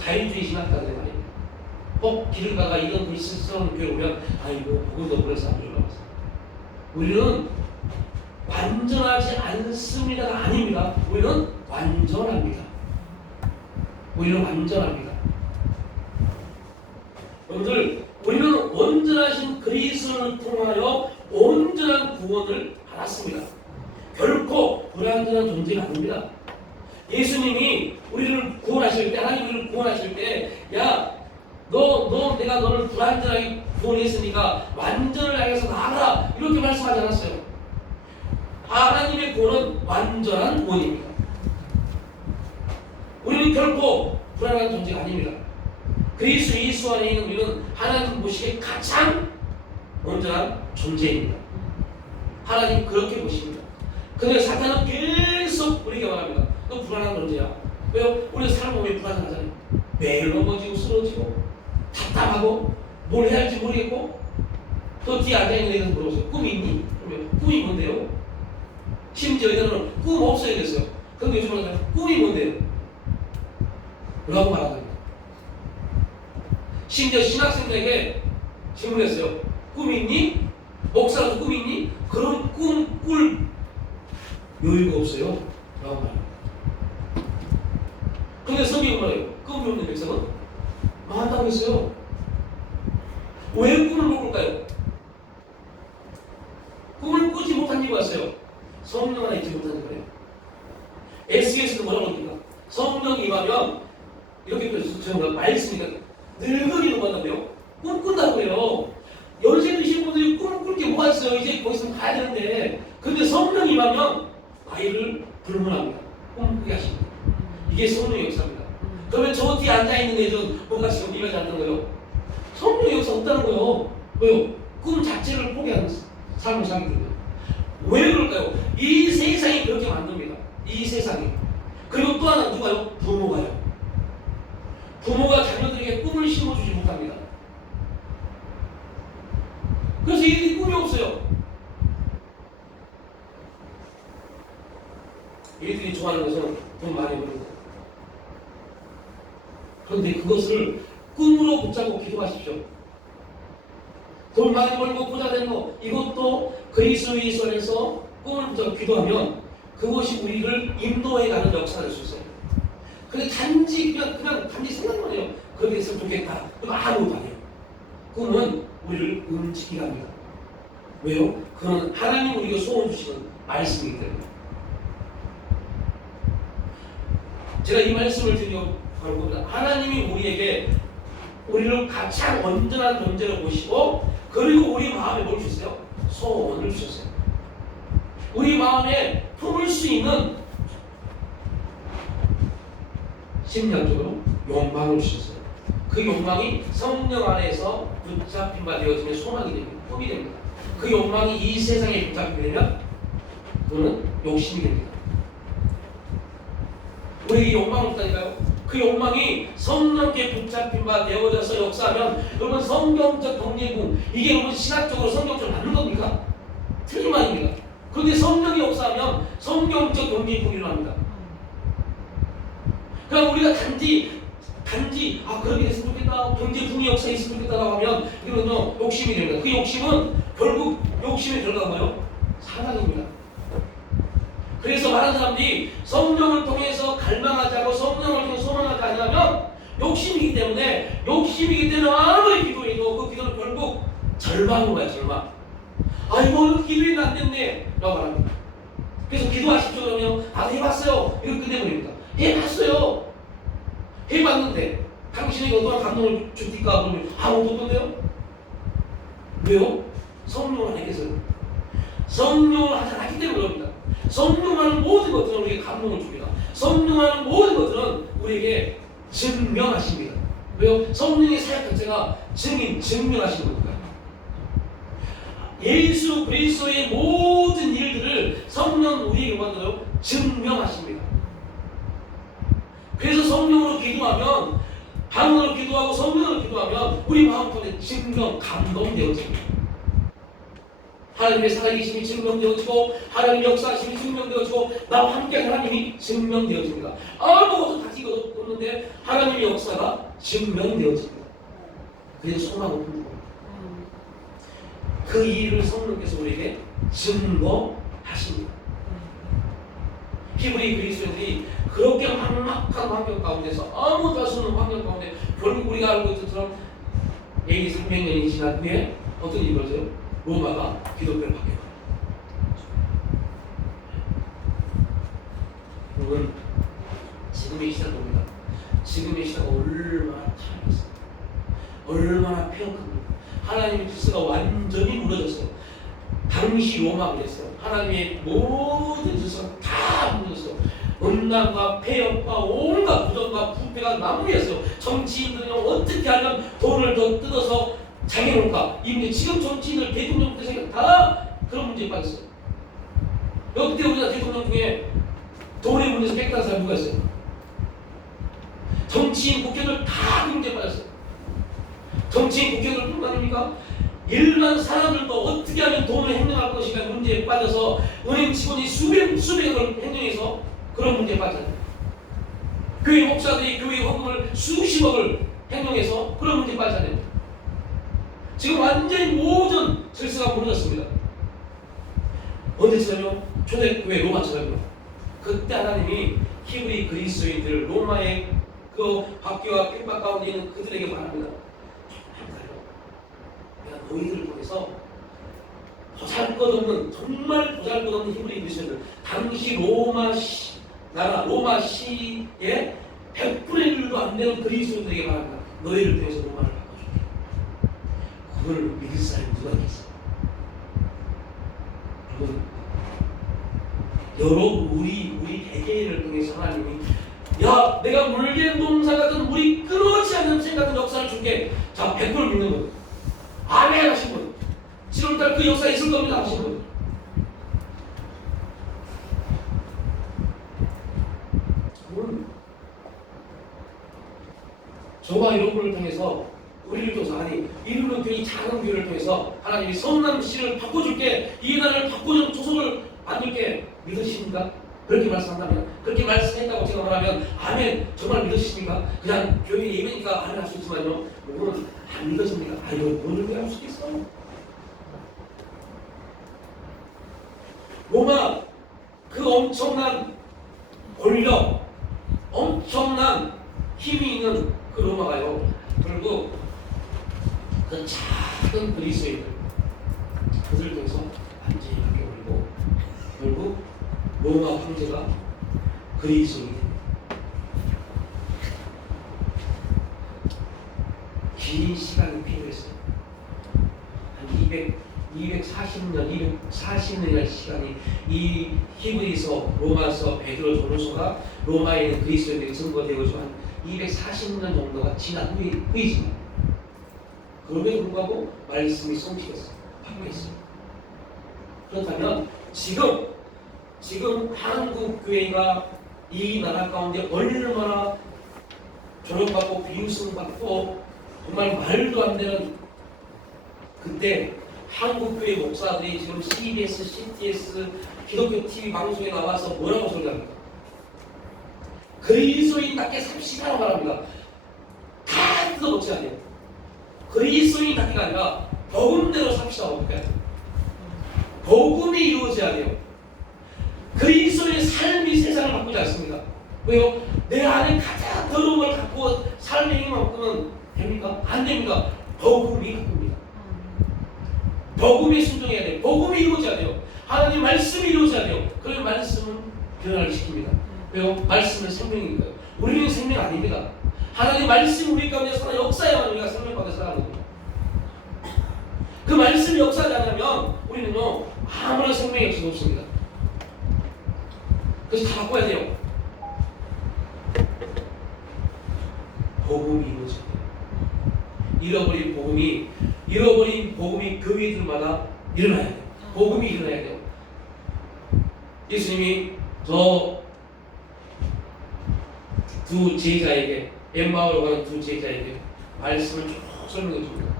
자유주의 신학자들의 말입니다. 길을 가가 이런 글씨 쓰는 교회 오면, 아이고, 복음도 그런 사람들이 올라왔어요. 우리는 완전하지 않습니다가 아닙니다. 우리는 완전합니다. 우리는 완전합니다. 여러분들, 우리는 온전하신 그리스도를 통하여 온전한 구원을 받았습니다. 결코 불완전한 존재가 아닙니다. 예수님이 우리를 구원하실 때, 하나님 우리를 구원하실 때, 야, 내가 너를 불완전하게 구원했으니까 완전을 향해서 나아가라, 이렇게 말씀하지 않았어요. 하나님의 구원은 완전한 구원입니다. 우리는 결코 불완전한 존재가 아닙니다. 그리스도 예수 안에 있는 우리는 하나님 보시기에 가장 온전한 존재입니다. 하나님 그렇게 보십니다. 그런데 사탄은 계속 우리에게 말합니다. 너 불안한 존재야. 왜요? 우리 사람 몸에 불안하잖아요. 매일 넘어지고 쓰러지고 답답하고 뭘 해야 할지 모르겠고, 또 뒤에 앉아있는 애들 물어보세요. 꿈이 있니? 그러면 꿈이 뭔데요? 심지어 애들은 꿈 없어야 됐어요. 그런데 요즘은 꿈이 뭔데요? 라고 말하거든요. 심지어 신학생들에게 질문했어요. 꿈이 있니? 목사라도 꿈이 있니? 그런 꿈 꿀 여유가 없어요. 라고 말합니다. 그런데 성경은 말해요. 꿈이 없는 백성은 많다고 했어요. 왜 꿈을 못 꿀까요? 꿈을 꾸지 못한 이유가 있어요. 성령 안에 있지 못하는 거예요. SES는 뭐라고 합니까? 성령이 임하면 이렇게 저희가 말씀이니까 늙은이도 만나고요. 꿈 꾼다고 해요. 연세 드신 분들이 꿈을 꿀 게 뭐가 있어요? 이제 거기서 가야 되는데. 근데 성령이 임하면 나이를 불문합니다. 꿈을 꾸게 하십니다. 이게 성령의 역사입니다. 그러면 저 뒤에 앉아있는 애들은 뭔가 지금 일하지 않는 거예요? 성령의 역사 없다는 거예요. 왜요? 꿈 자체를 포기하는 삶을 살게 됩니다. 왜 그럴까요? 이 세상이 그렇게 만듭니다. 이 세상이. 그리고 또 하나 누가요? 부모가요. 부모가 자녀들에게 꿈을 심어주지 못합니다. 그래서 얘들이 꿈이 없어요. 얘들이 좋아하는 것은 돈 많이 버는 거. 그런데 그것을 꿈으로 붙잡고 기도하십시오. 돈 많이 벌고 부자 되는 거, 이것도 그리스도의 손에서 꿈을 붙여 기도하면 그것이 우리를 인도해가는 역사가 될 수 있어요. 근데 단지 그냥 단지 생각만 해요. 그렇게 했으면 좋겠다. 그럼 아무것도 안 해요. 꿈은 우리를 움직이게 합니다. 왜요? 그건 하나님 우리가 소원 주시는 말씀이기 때문에. 제가 이 말씀을 드리려고 하는 겁니다. 하나님이 우리를 가장 온전한 존재로 보시고, 그리고 우리 마음에 뭘 주세요? 소원을 주셨어요. 우리 마음에 품을 수 있는 심리학적으로 욕망을 주셨어요. 그 욕망이 성령 안에서 붙잡힌 바 되어지면 소망이 됩니다. 꿈이 됩니다. 그 욕망이 이 세상에 붙잡히게 되면 그거는 욕심이 됩니다. 우리에게 욕망이 없다니까요. 그 욕망이 성령께 붙잡힌 바 되어져서 역사하면, 여러분 성경적 경제궁, 이게 여러분 신학적으로 성경적으로 맞는 겁니까? 틀린 말입니다. 그런데 성령이 역사하면 성경적 경제궁이 일어납니다. 그럼 우리가 단지 그렇게 됐으면 좋겠다, 경제궁이 역사에 있으면 좋겠다라고 하면 이거는요 욕심이 됩니다. 그 욕심은 결국 욕심의 결과가 뭐예요? 사랑입니다. 그래서 많은 사람들이 성령을 통해서 갈망하지 않고 성령을 통해서 소망하지 않으면 욕심이기 때문에 아무리 기도해도 그 기도는 결국 절망인 거야. 절망. 아이고 기도해도 안 됐네 라고 말합니다. 그래서 기도하십시오 그러면 해봤어요 이렇게 끝내버립니다. 해봤어요. 해봤는데 당신에게 어떠한 감동을 줍니까? 그러면 아무것도 없던데요? 왜요? 성령을 안 했어요. 성령을 하지 않았기 때문에 그럽니다. 성령하는 모든 것들은 우리에게 감동을 줍니다. 성령하는 모든 것들은 우리에게 증명하십니다. 왜요? 성령의 사역 자체가 증명하시는 거니까. 예수 그리스도의 모든 일들을 성령 우리에게 만들어 증명하십니다. 그래서 성령으로 기도하면, 방언으로 기도하고 성령으로 기도하면 우리 마음 가운데 감동되어집니다. 하나님의 살아계심이 증명되어지고, 하나님의 역사하심이 증명되어지고, 나와 함께 하나님이 증명되어집니다. 아무것도 가지고 없는데 하나님의 역사가 증명되어집니다. 그래서 소망을 품는 겁니다. 그 일을 성령께서 우리에게 증거하십니다. 히브리 그리스도인들이 그렇게 막막한 환경 가운데서, 아무도 할 수 없는 환경 가운데, 결국 우리가 알고 있는 것처럼 AD 300년이 지난 후에 어떤 일이 벌어져요? 로마가 기독교를 바뀌어요. 여러분, 지금의 시작입니다. 지금의 시작은 얼마나 타락했어요. 얼마나 폐역합니다. 하나님의 질서가 완전히 무너졌어요. 당시 로마가 그랬어요. 하나님의 모든 질서가 다 무너졌어요. 음란과 폐역과 온갖 부정과 부패가 난무했어요. 정치인들은 어떻게 하면 돈을 더 뜯어서 장애놓을까? 이게 지금 정치인들 대통령 때 다 그런 문제에 빠졌어요. 역대 우리나라 대통령 중에 돈의 문제에서 깨끗한 사람이 누가 있어요? 정치인 국회의원들 다 그 문제에 빠졌어요. 정치인 국회의원들 뿐만 아닙니까? 일반 사람들도 어떻게 하면 돈을 횡령할 것인가 문제에 빠져서 은행 직원이 수백억을 횡령해서 그런 문제에 빠져요. 교회 목사들이 교회 헌금을 수십억을 횡령해서 그런 문제에 빠져요. 지금 완전히 모든 질서가 무너졌습니다. 언제처럼요? 초대교회 로마처럼요. 그때 하나님이 히브리 그리스도인들, 로마의 그 박해와 핍박 가운데 있는 그들에게 말합니다. 내가 너희들을 통해서 보잘것없는, 정말 보잘것없는 히브리 그리스도인들, 당시 로마 시의 100분의 1도 안 되는 그리스도인들에게 말합니다. 너희를 통해서 로마를 바꿔줄게. 그걸 믿을 사람이 누가 있겠어요? 여러분, 우리 개개인을 통해서 하나님이, 야, 내가 물개 농사 같은 물이 끊어지지 않는 생 같은 역사를 줄게. 자, 100% 믿는 분, 아멘 하신 분, 7월달 그 역사에 있을 겁니다 하신 분. 저와 여러분을 통해서, 우리를 통해서, 아니 이루는 교회, 작은 교회를 통해서 하나님이 성남 씨를 바꿔줄게, 이 나라를 바꿔주는 조석을 만들게 믿으십니까? 그렇게 말씀한다면, 그렇게 말씀했다고 제가 말하면 아멘, 정말 믿으십니까? 그냥 교회 예배니까 아멘 할 수 있지만요, 이거는 안 믿어집니다. 아이고, 오늘 왜 할 수 있어? 그 엄청난 권력, 엄청난 힘이 있는 그 로마가요, 결국 그 작은 그리스도인들, 그들을 통해서 완전히 바뀌어버리고 결국 로마 황제가 그리스도인이 됩니다. 긴 시간이 필요했어요. 한 240년의 시간이 이 히브리서, 로마서, 베드로, 전후서가 로마에 있는 그리스도인들이 증거되어서 한 240년 정도가 지난 후이지만 그럼에도 불구하고 말씀이 성취됐어요. 바뀌었어요. 그렇다면 지금 한국 교회가 이 나라 가운데 얼마나 조롱받고 비웃음받고 정말 말도 안 되는, 그때 한국 교회 목사들이 지금 CBS, CTS, 기독교 TV 방송에 나와서 뭐라고 소리합니까? 그리스도인답게 삽시다라고 말합니다. 다 뜯어먹지 않아요. 그리스도인답게가 아니라 복음대로 삽시다고 할까요? 복음이 이루어져야 돼요. 그리스도의 삶이 세상을 바꾸지 않습니다. 왜요? 내 안에 가장 더러운 걸 갖고 삶의 힘을 바꾸면 됩니까? 안 됩니다. 복음이 바꿉니다. 복음에 순종해야 돼요. 복음이 이루어져야 돼요. 하나님 말씀이 이루어져야 돼요. 그러면 말씀은 변화를 시킵니다. 왜요? 말씀은 생명이니까요. 우리는 생명 아닙니다. 하나님 말씀 우리 가운데 살아 역사야만 우리가 생명 가운데 살아가는 겁니다. 그 말씀이 역사하지 않으면 우리는요 아무런 생명이 없을 수 없습니다. 그래서 다 바꿔야 돼요. 복음이 이루어져야 돼요. 잃어버린 복음이 교회들마다 일어나야 돼요. 복음이 일어나야 돼요. 예수님이 저 두 제자에게, 엠마오로 가는 두 제자에게 말씀을 쭉 설명해 줍니다.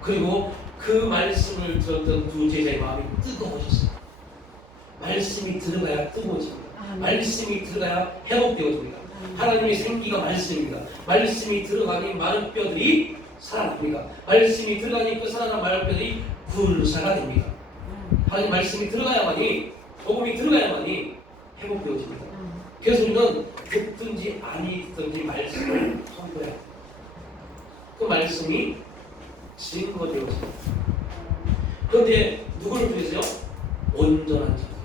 그리고 그 말씀을 들었던 두 제자의 마음이 뜨거워졌어요. 말씀이 들어가야 뜨거워집니다. 말씀이 들어가야 회복되어집니다. 하나님의 생기가 말씀입니다. 말씀이 들어가니 마른 뼈들이 살아납니다. 말씀이 들어가니 그 살아난 마른 뼈들이 군사가 됩니다. 하나님 말씀이 들어가야만이, 복음이 들어가야만이 회복되어집니다. 그래서 우리는 듣든지 아니 듣든지 말씀을 선포해야 합니다. 그 말씀이 증거되어집니다. 그런데 누구를 통해서요? 온전한 자들.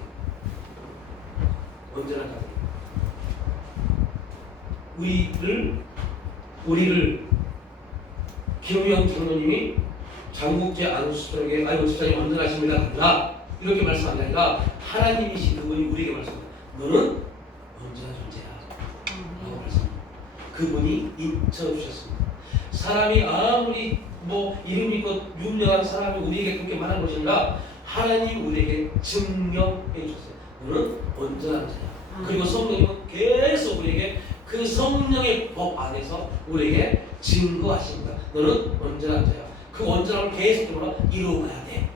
온전한 자들. 우리를 김우영 장로님이 장국재 안수철에게 아이고 집사님 온전하십니다 아니라 이렇게 말씀한 게 아니라 하나님이신 그분이 우리에게 말씀합니다. 너는 온전한 존재야 라고 말씀합니다. 그분이 인쳐주셨습니다. 사람이 아무리 이름 있고 유명한 사람이 우리에게 그렇게 말한 것이 아니라 하나님 우리에게 증명해 주셨어요. 너는 온전한 자야. 그리고 성령님은 계속 우리에게 그 성령의 법 안에서 우리에게 증거하십니다. 너는 온전한 자야. 그 온전함을 계속 이루어가야 돼.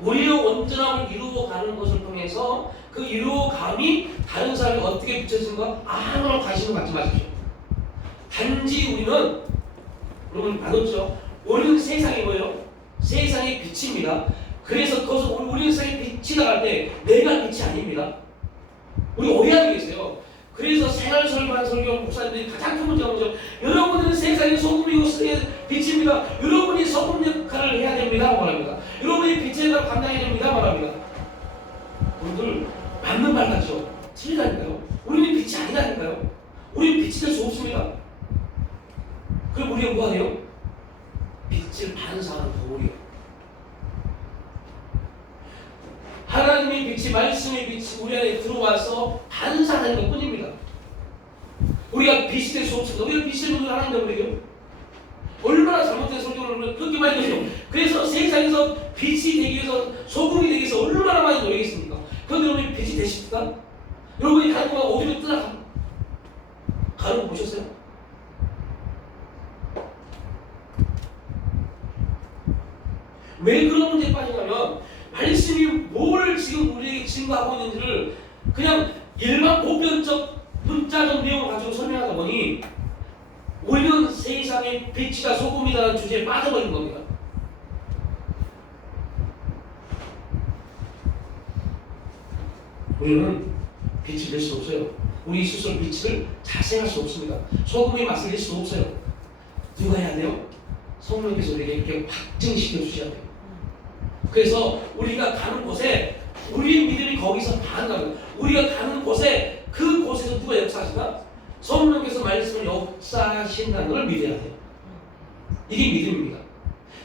우리의 온전함을 이루어가는 것을 통해서 그 이루어감이 다른 사람이 어떻게 비춰지는가 아무런 관심을 갖지 마십시오. 단지 우리는, 여러분 맞았죠? 우리는 세상이 뭐예요? 세상의 빛입니다. 그래서 거기서 우리는 세상의 빛이 나갈 때 내가 빛이 아닙니다. 우리 오해하고 계세요. 그래서 생활설만 설교하는 목사님들이 가장 큰 문제가 뭐죠? 여러분은 세상의 소금이고 빛입니다. 여러분이 소금 역할을 해야 됩니다 말합니다. 여러분이 빛의 역할을 감당해야 됩니다 말합니다. 여러분들 맞는 말 같죠? 틀리다니까요. 우리는 빛이 아니라니까요. 우리는 빛이 될 수 없습니다. 그럼 우리가 뭐 하네요? 빛을 반사하는 도구이에요. 하나님의 빛이, 말씀의 빛이 우리 안에 들어와서 반사하는 것 뿐입니다. 우리가 빛이 될 수 없습니다. 우리가 빛이 되는 걸 하나님 때문이에요. 얼마나 잘못된 성경을 그렇게 많이 되죠. 그래서 세상에서 빛이 되기 위해서, 소금이 되기 위해서 얼마나 많이 노력했습니까? 그런데 여러분이 빛이 되십니까? 여러분이 가는 동안 어디로 떠나가는 거 보셨어요? 왜 그런 문제에 빠지냐면 말씀이 뭘 지금 우리에게 증거하고 있는지를 그냥 일반 보편적 문자적 내용을 가지고 설명하다 보니 우리는 세상의 빛이다 소금이라는 주제에 빠져버린 겁니다. 우리는 빛을 낼 수 없어요. 우리 스스로 빛을 자생할 수 없습니다. 소금의 맛을 낼 수 없어요. 누가 해야 돼요? 성령께서 우리에게 이렇게 확증시켜 주셔야 돼요. 그래서 우리가 가는 곳에 우리의 믿음이 거기서 다한다면 우리가 가는 곳에 그곳에서 누가 역사하시나? 성령께서 말씀을 역사하신다는 걸 믿어야 돼요. 이게 믿음입니다.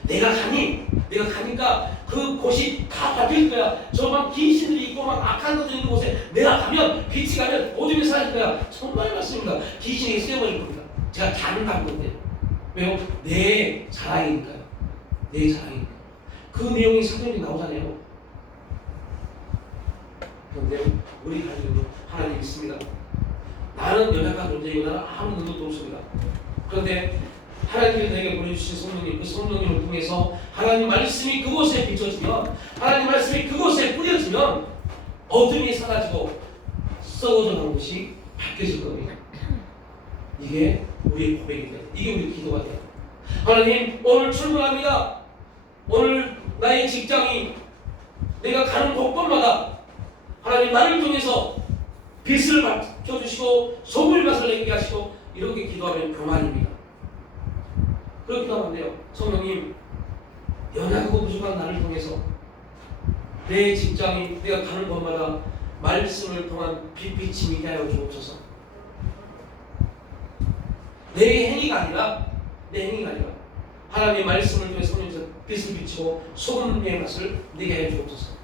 내가 가니까 그 곳이 다 바뀔 거야. 저막 귀신들이 있고 막 악한 것들이 있는 곳에 내가 가면 빛이 가면 어둠이 사라질 거야. 정말 맞습니다. 귀신이 쓰여버릴 겁니다. 제가 다른다는 건데 왜요? 내 자랑이니까요. 내 자랑이니까. 그 내용이 성경에 나오잖아요. 그런데 우리 가지고는 하나님 있습니다. 나는 연약한 존재이고 나는 아무 능력도 없습니다. 그런데 하나님이 내게 보내주신 성령님, 그 성령님을 통해서 하나님 말씀이 그곳에 비춰지면, 하나님 말씀이 그곳에 뿌려지면 어둠이 사라지고 썩어져 가는 것이 바뀌어질 겁니다. 이게 우리의 고백이 돼요. 이게 우리 기도가 돼요. 하나님, 오늘 출근합니다. 오늘 나의 직장이 내가 가는 곳곳마다 하나님 나를 통해서 빛을 밝혀주시고 소금의 맛을 내게 하시고 이렇게 기도하면 그만입니다. 그렇게 기도하면 돼요. 성령님, 연약하고 부족한 나를 통해서 내 직장이 내가 가는 곳마다 말씀을 통한 빛이 있게 하여 주옵소서. 내 행위가 아니라 하나님의 말씀을 통해 성령께서 빛을 비추고 소금의 맛을 내게 하여 주옵소서.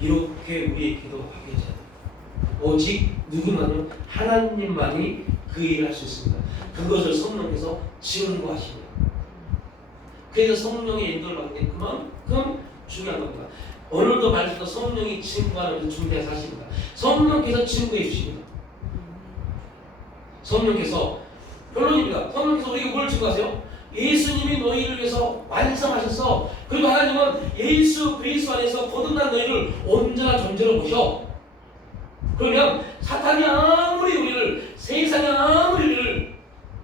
이렇게 우리의 기도가 바뀌어져야 돼요. 오직 누구만은 하나님만이 그 일을 할 수 있습니다. 그것을 성령께서 증거하십니다. 그래서 성령의 인도를 받는 게 그만큼 중요한 겁니다. 오늘도 말씀도 성령이 증거하는 그 중대한 사실입니다. 성령께서 증거해 주십니다. 성령께서 결론입니다. 성령께서 우리에게 뭘 증거하세요? 예수님이 너희를 위해서 완성하셔서, 그리고 하나님은 예수 그리스도 안에서 거듭난 너희를 온전한 존재로 보셔. 그러면 사탄이 아무리 우리를, 세상이 아무리 우리를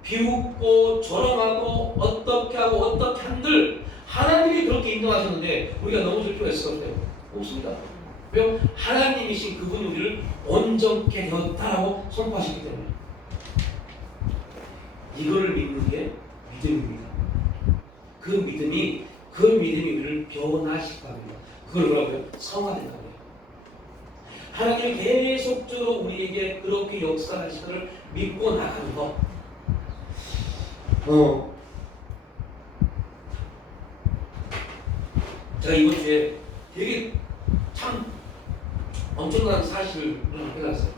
비웃고 조롱하고 어떻게 하고 어떻게 한들 하나님이 그렇게 인정하셨는데 우리가 넘어질 필요가 있을까요? 없습니다. 왜요? 하나님이신 그분이 우리를 온전케 되었다라고 선포하시기 때문에. 이걸 믿는 게 믿음입니다. 그 믿음이 우리를 변화시킬 겁니다. 그걸 뭐라고요? 성화된 겁니다. 하나님이 계속적으로 우리에게 그렇게 역사하실 것을 믿고 나가는 것. 제가 이번 주에 되게 참 엄청난 사실을 해놨어요.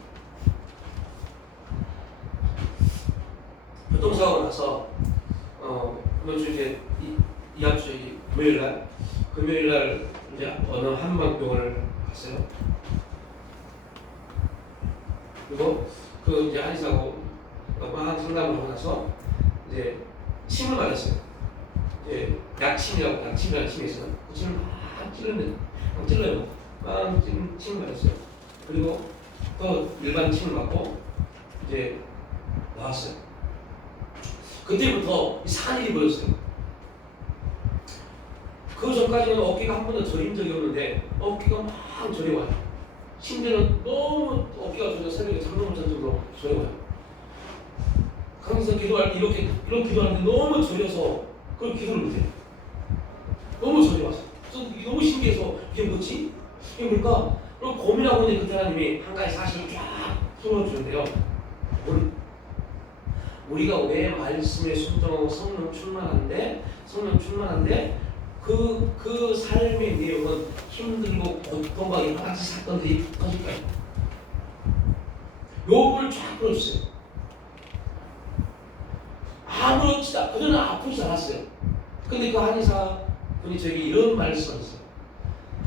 교통사고가 나서 이번 주 이제 이번 주 금요일날 이제 어느 한방병원을 갔어요. 그리고 그 이제 한의사하고 막 상담을 하고 나서 이제 침을 맞았어요. 이제 약침이라는 침이 있어요. 그 침을 막 찔러요. 막 침을 맞았어요. 그리고 또 일반 침을 맞고 이제 나왔어요. 그때부터 이상한 일이 보였어요. 그 전까지는 어깨가 한 번도 저린 적이 없는데 어깨가 막 저려와요. 심지어는 너무 어깨가 저려 새벽에 잠도 못 잔 정도로 저려와요. 강의에서 기도할 때 이렇게 기도하는데 너무 저려서 그걸 기도를 못해요. 너무 저려와서 너무 신기해서 이게 뭐지? 이게 뭘까? 그럼 고민하고 있는데 그때 하나님이 한 가지 사실을 쫙 풀어주는데요. 우리가 왜 말씀에 순종하고 성령 충만한데 그 삶의 내용은 힘들고 고통과 여러 가지 사건들이 터질까요? 욥을 쫙 풀어주세요. 아무렇지도 그들은 아프지 않았어요. 근데 그 한의사 분이 저에게 이런 말씀하셨어요.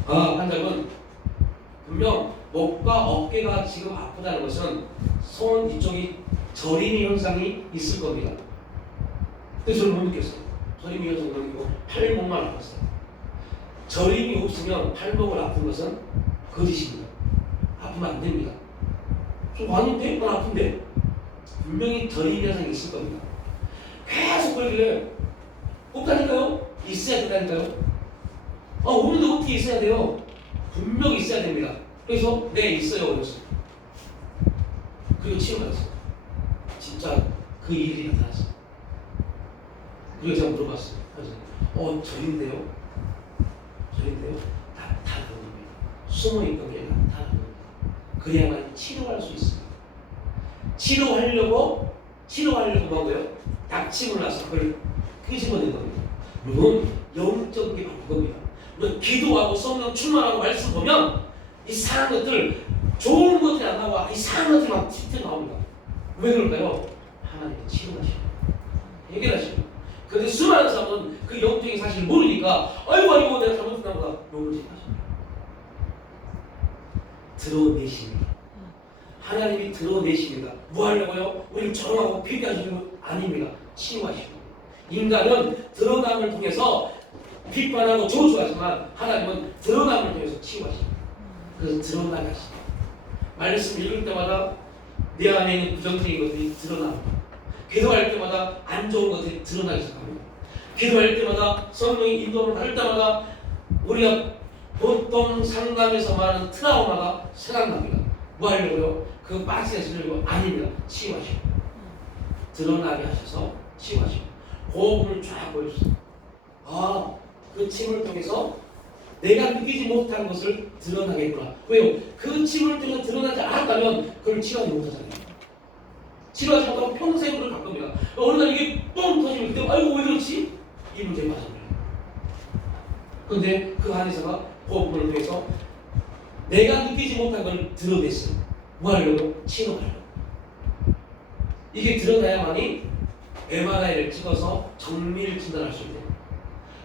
환자분, 분명 목과 어깨가 지금 아프다는 것은 손 이쪽이 저림이 현상이 있을 겁니다. 근데 저는 못 느꼈어요. 저림이 현상이 아니고 팔목만 아팠어요. 저림이 없으면 팔목을 아픈 것은 거짓입니다. 아프면 안 됩니다. 좀 아닌데? 난 아픈데? 분명히 저림 현상이 있을 겁니다. 계속 그러길래 없다니까요? 있어야 된다니까요? 없는데 어떻게 있어야 돼요? 분명히 있어야 됩니다. 그래서 네 있어요. 그랬어요. 그리고 치료받았어요. 진짜 그 일이 나타났어요. 그리고 제가 물어봤어요. 그래서 저인데요? 나타나는 겁니다. 숨어있던 게 나타나는 겁니다. 그래야만 치료할 수 있습니다. 치료하려고 뭐고요? 낙침을 나서 그걸 끄집어낸 겁니다. 물론 영적인 게 바쁜 겁니다. 물론 기도하고 성령 충만하고 말씀 보면 이상한 것들, 좋은 것들이 안 나와. 이상한 것들이 막 튀어나옵니다. 왜 그럴까요? 하나님이 치료하시고 해결하시고. 그런데 수많은 사람은 그 영적인 사실을 모르니까 아이고 내가 잘못했나 보다 욕을 짓하십니다. 드러내십니다. 하나님이 드러내십니다. 뭐 하려고요? 우리를 정하고 피게 하시는 아닙니다. 치유하시고. 인간은 드러남을 통해서 비판하고 조소하지만 하나님은 드러남을 통해서 치유하십니다. 그래서 드러나게 하십니다. 말씀 읽을 때마다 내 안에 있는 부정적인 것들이 드러납니다. 기도할 때마다 안 좋은 것들이 드러나기 시작합니다. 기도할 때마다 성령의 인도를 받을 때마다 우리가 보통 상담에서 말하는 트라우마가 생각납니다. 뭐 하려고요? 그 빠지시려고 아닙니다. 치유하시고 드러나게 하셔서 치유하시고 복음을 쫙 보여주세요. 그 침을 통해서 내가 느끼지 못한 것을 드러나겠구나. 왜요? 그 침을 통해서 드러나지 않았다면 그걸 치료하지 못하잖아요. 치료하지 못하고 평생을 갈 겁니다. 어느 날 이게 뻥 터지면 그때 아이고 왜 그렇지? 이 문제에 빠져버려요. 그런데 그 안에서가 복음을 통해서 내가 느끼지 못한 걸 드러냈어요. 뭐 하려고? 치료하려고. 이게 드러나야만이 MRI를 찍어서 정밀 진단할 수 있대요.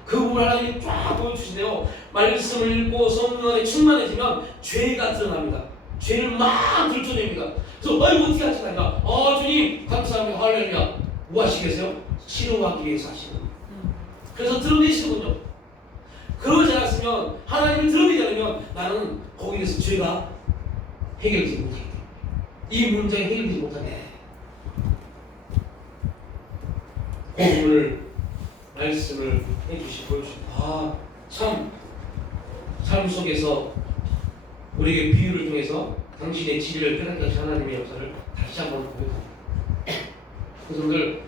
그 부분을 하나님이 쫙 보여주시네요. 말씀을 읽고 성령 안에 충만해지면 죄가 드러납니다. 죄를 막 들춰냅니다. 그래서 아이고 어떻게 하시나요? 주님 감사합니다. 할렐루야. 뭐 하시겠어요? 치료하기 위해서 하시는 거예요. 그래서 드러내시는군요. 그러지 않았으면 하나님을 드러내지 않으면 나는 거기에 대해서 죄가 해결되지 못하게 돼요. 이 문제가 해결되지 못하게 돼요. 오늘 말씀을 해주시고 보여주시고 참 삶 속에서 우리에게 비유를 통해서 당신의 진리를 깨닫게 하신 하나님의 역사를 다시 한번 고백합니다. 그분들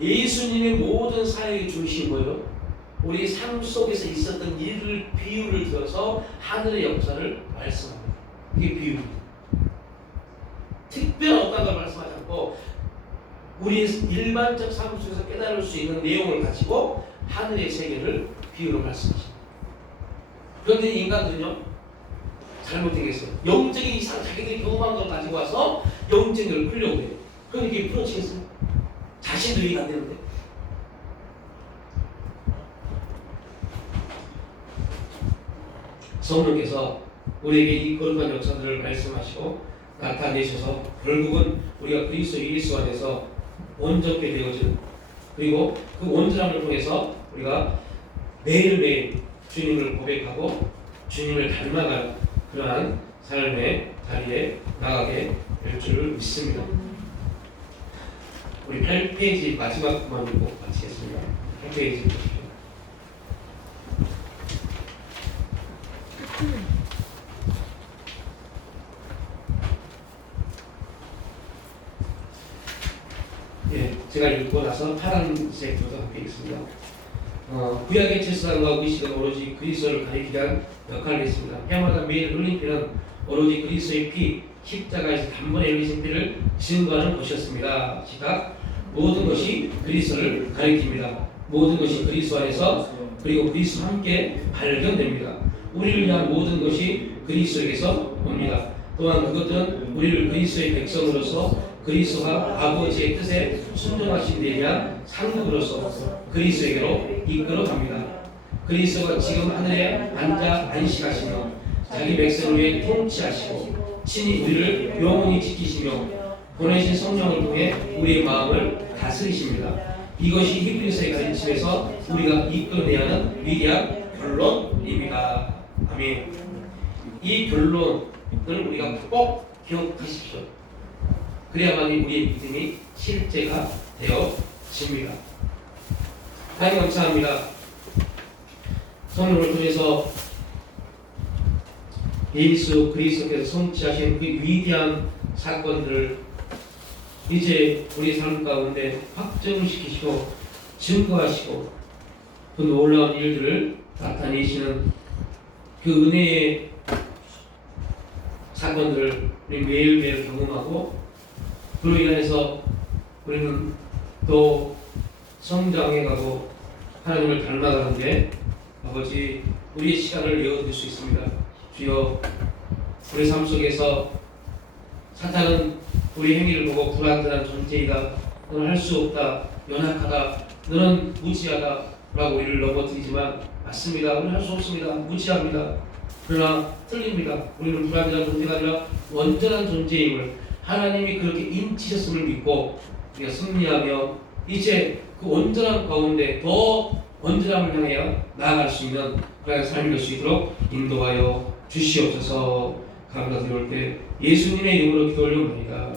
예수님의 모든 사역에 주신 거예요. 우리 삶 속에서 있었던 일을 비유를 들어서 하늘의 역사를 말씀합니다. 이게 비유입니다. 특별한 어떤 걸 말씀하지 않고 우리의 일반적 삶 속에서 깨달을 수 있는 내용을 가지고 하늘의 세계를 비유로 말씀하십니다. 그런데 인간들은요 잘못되겠어요. 영적인 이상 자기들이 경험한 걸 가지고 와서 영적인 걸 풀려고 해요. 그럼 이게 풀어지겠어요? 자신도 이해가 안 되는데. 성령께서 우리에게 이 거룩한 역사들을 말씀하시고 나타내셔서 결국은 우리가 그리스도 예수 안에서 온전케 되어진, 그리고 그 온전함을 통해서 우리가 매일매일 주님을 고백하고 주님을 닮아가는 그러한 삶의 자리에 나가게 될 줄을 믿습니다. 우리 8페이지 마지막만 읽고 마치겠습니다. 8페이지 보십시오. 제가 읽고 나서 파란색부터 함께 읽습니다. 구약의 제사장과 의식은 오로지 그리스도를 가리키기 위한 역할을 했습니다. 해마다 매일 흘린 피는 오로지 그리스도의 피, 십자가에서 단번에 흘리신 피를 증거하는 것이었습니다. 시작. 모든 것이 그리스도를 가리킵니다. 모든 것이 그리스도 안에서 그리고 그리스도와 함께 발견됩니다. 우리를 위한 모든 것이 그리스도에게서 옵니다. 또한 그것들은 우리를 그리스도의 백성으로서 그리스도가 아버지의 뜻에 순종하신 데 대한 상급으로서 그리스도에게로 이끌어갑니다. 그리스도가 지금 하늘에 앉아 안식하시며 자기 백성을 위해 통치하시고 친히 우리를 영원히 지키시며 보내신 성령을 통해 우리의 마음을 다스리십니다. 이것이 히브리서의 가르침에서 우리가 이끌어내야 하는 위대한 결론입니다. 아멘. 이 결론을 우리가 꼭 기억하십시오. 그래야만이 우리의 믿음이 실제가 되어집니다. 하나님 감사합니다. 성령을 통해서 예수 그리스도께서 성취하신 그 위대한 사건들을 이제 우리 삶 가운데 확정시키시고 증거하시고 그 놀라운 일들을 나타내시는 그 은혜의 사건들을 우리 매일매일 경험하고 그로 인해서 우리는 또 성장해가고 하나님을 닮아가는데 아버지 우리의 시간을 내어드릴 수 있습니다. 주여 우리 삶 속에서 사탄은 우리 행위를 보고 불완전한 존재이다, 너는 할 수 없다, 연약하다, 너는 무지하다 라고 우리를 넘어뜨리지만 맞습니다. 우리는 할 수 없습니다. 무지합니다. 그러나 틀립니다. 우리는 불완전한 존재가 아니라 완전한 존재임을 하나님이 그렇게 인치셨음을 믿고 우리가 승리하며 이제 그 온전함 가운데 더 온전함을 향하여 나아갈 수 있는 그런 삶이 될 수 있도록 인도하여 주시옵소서. 감사드릴 때 예수님의 이름으로 기도 올려옵니다.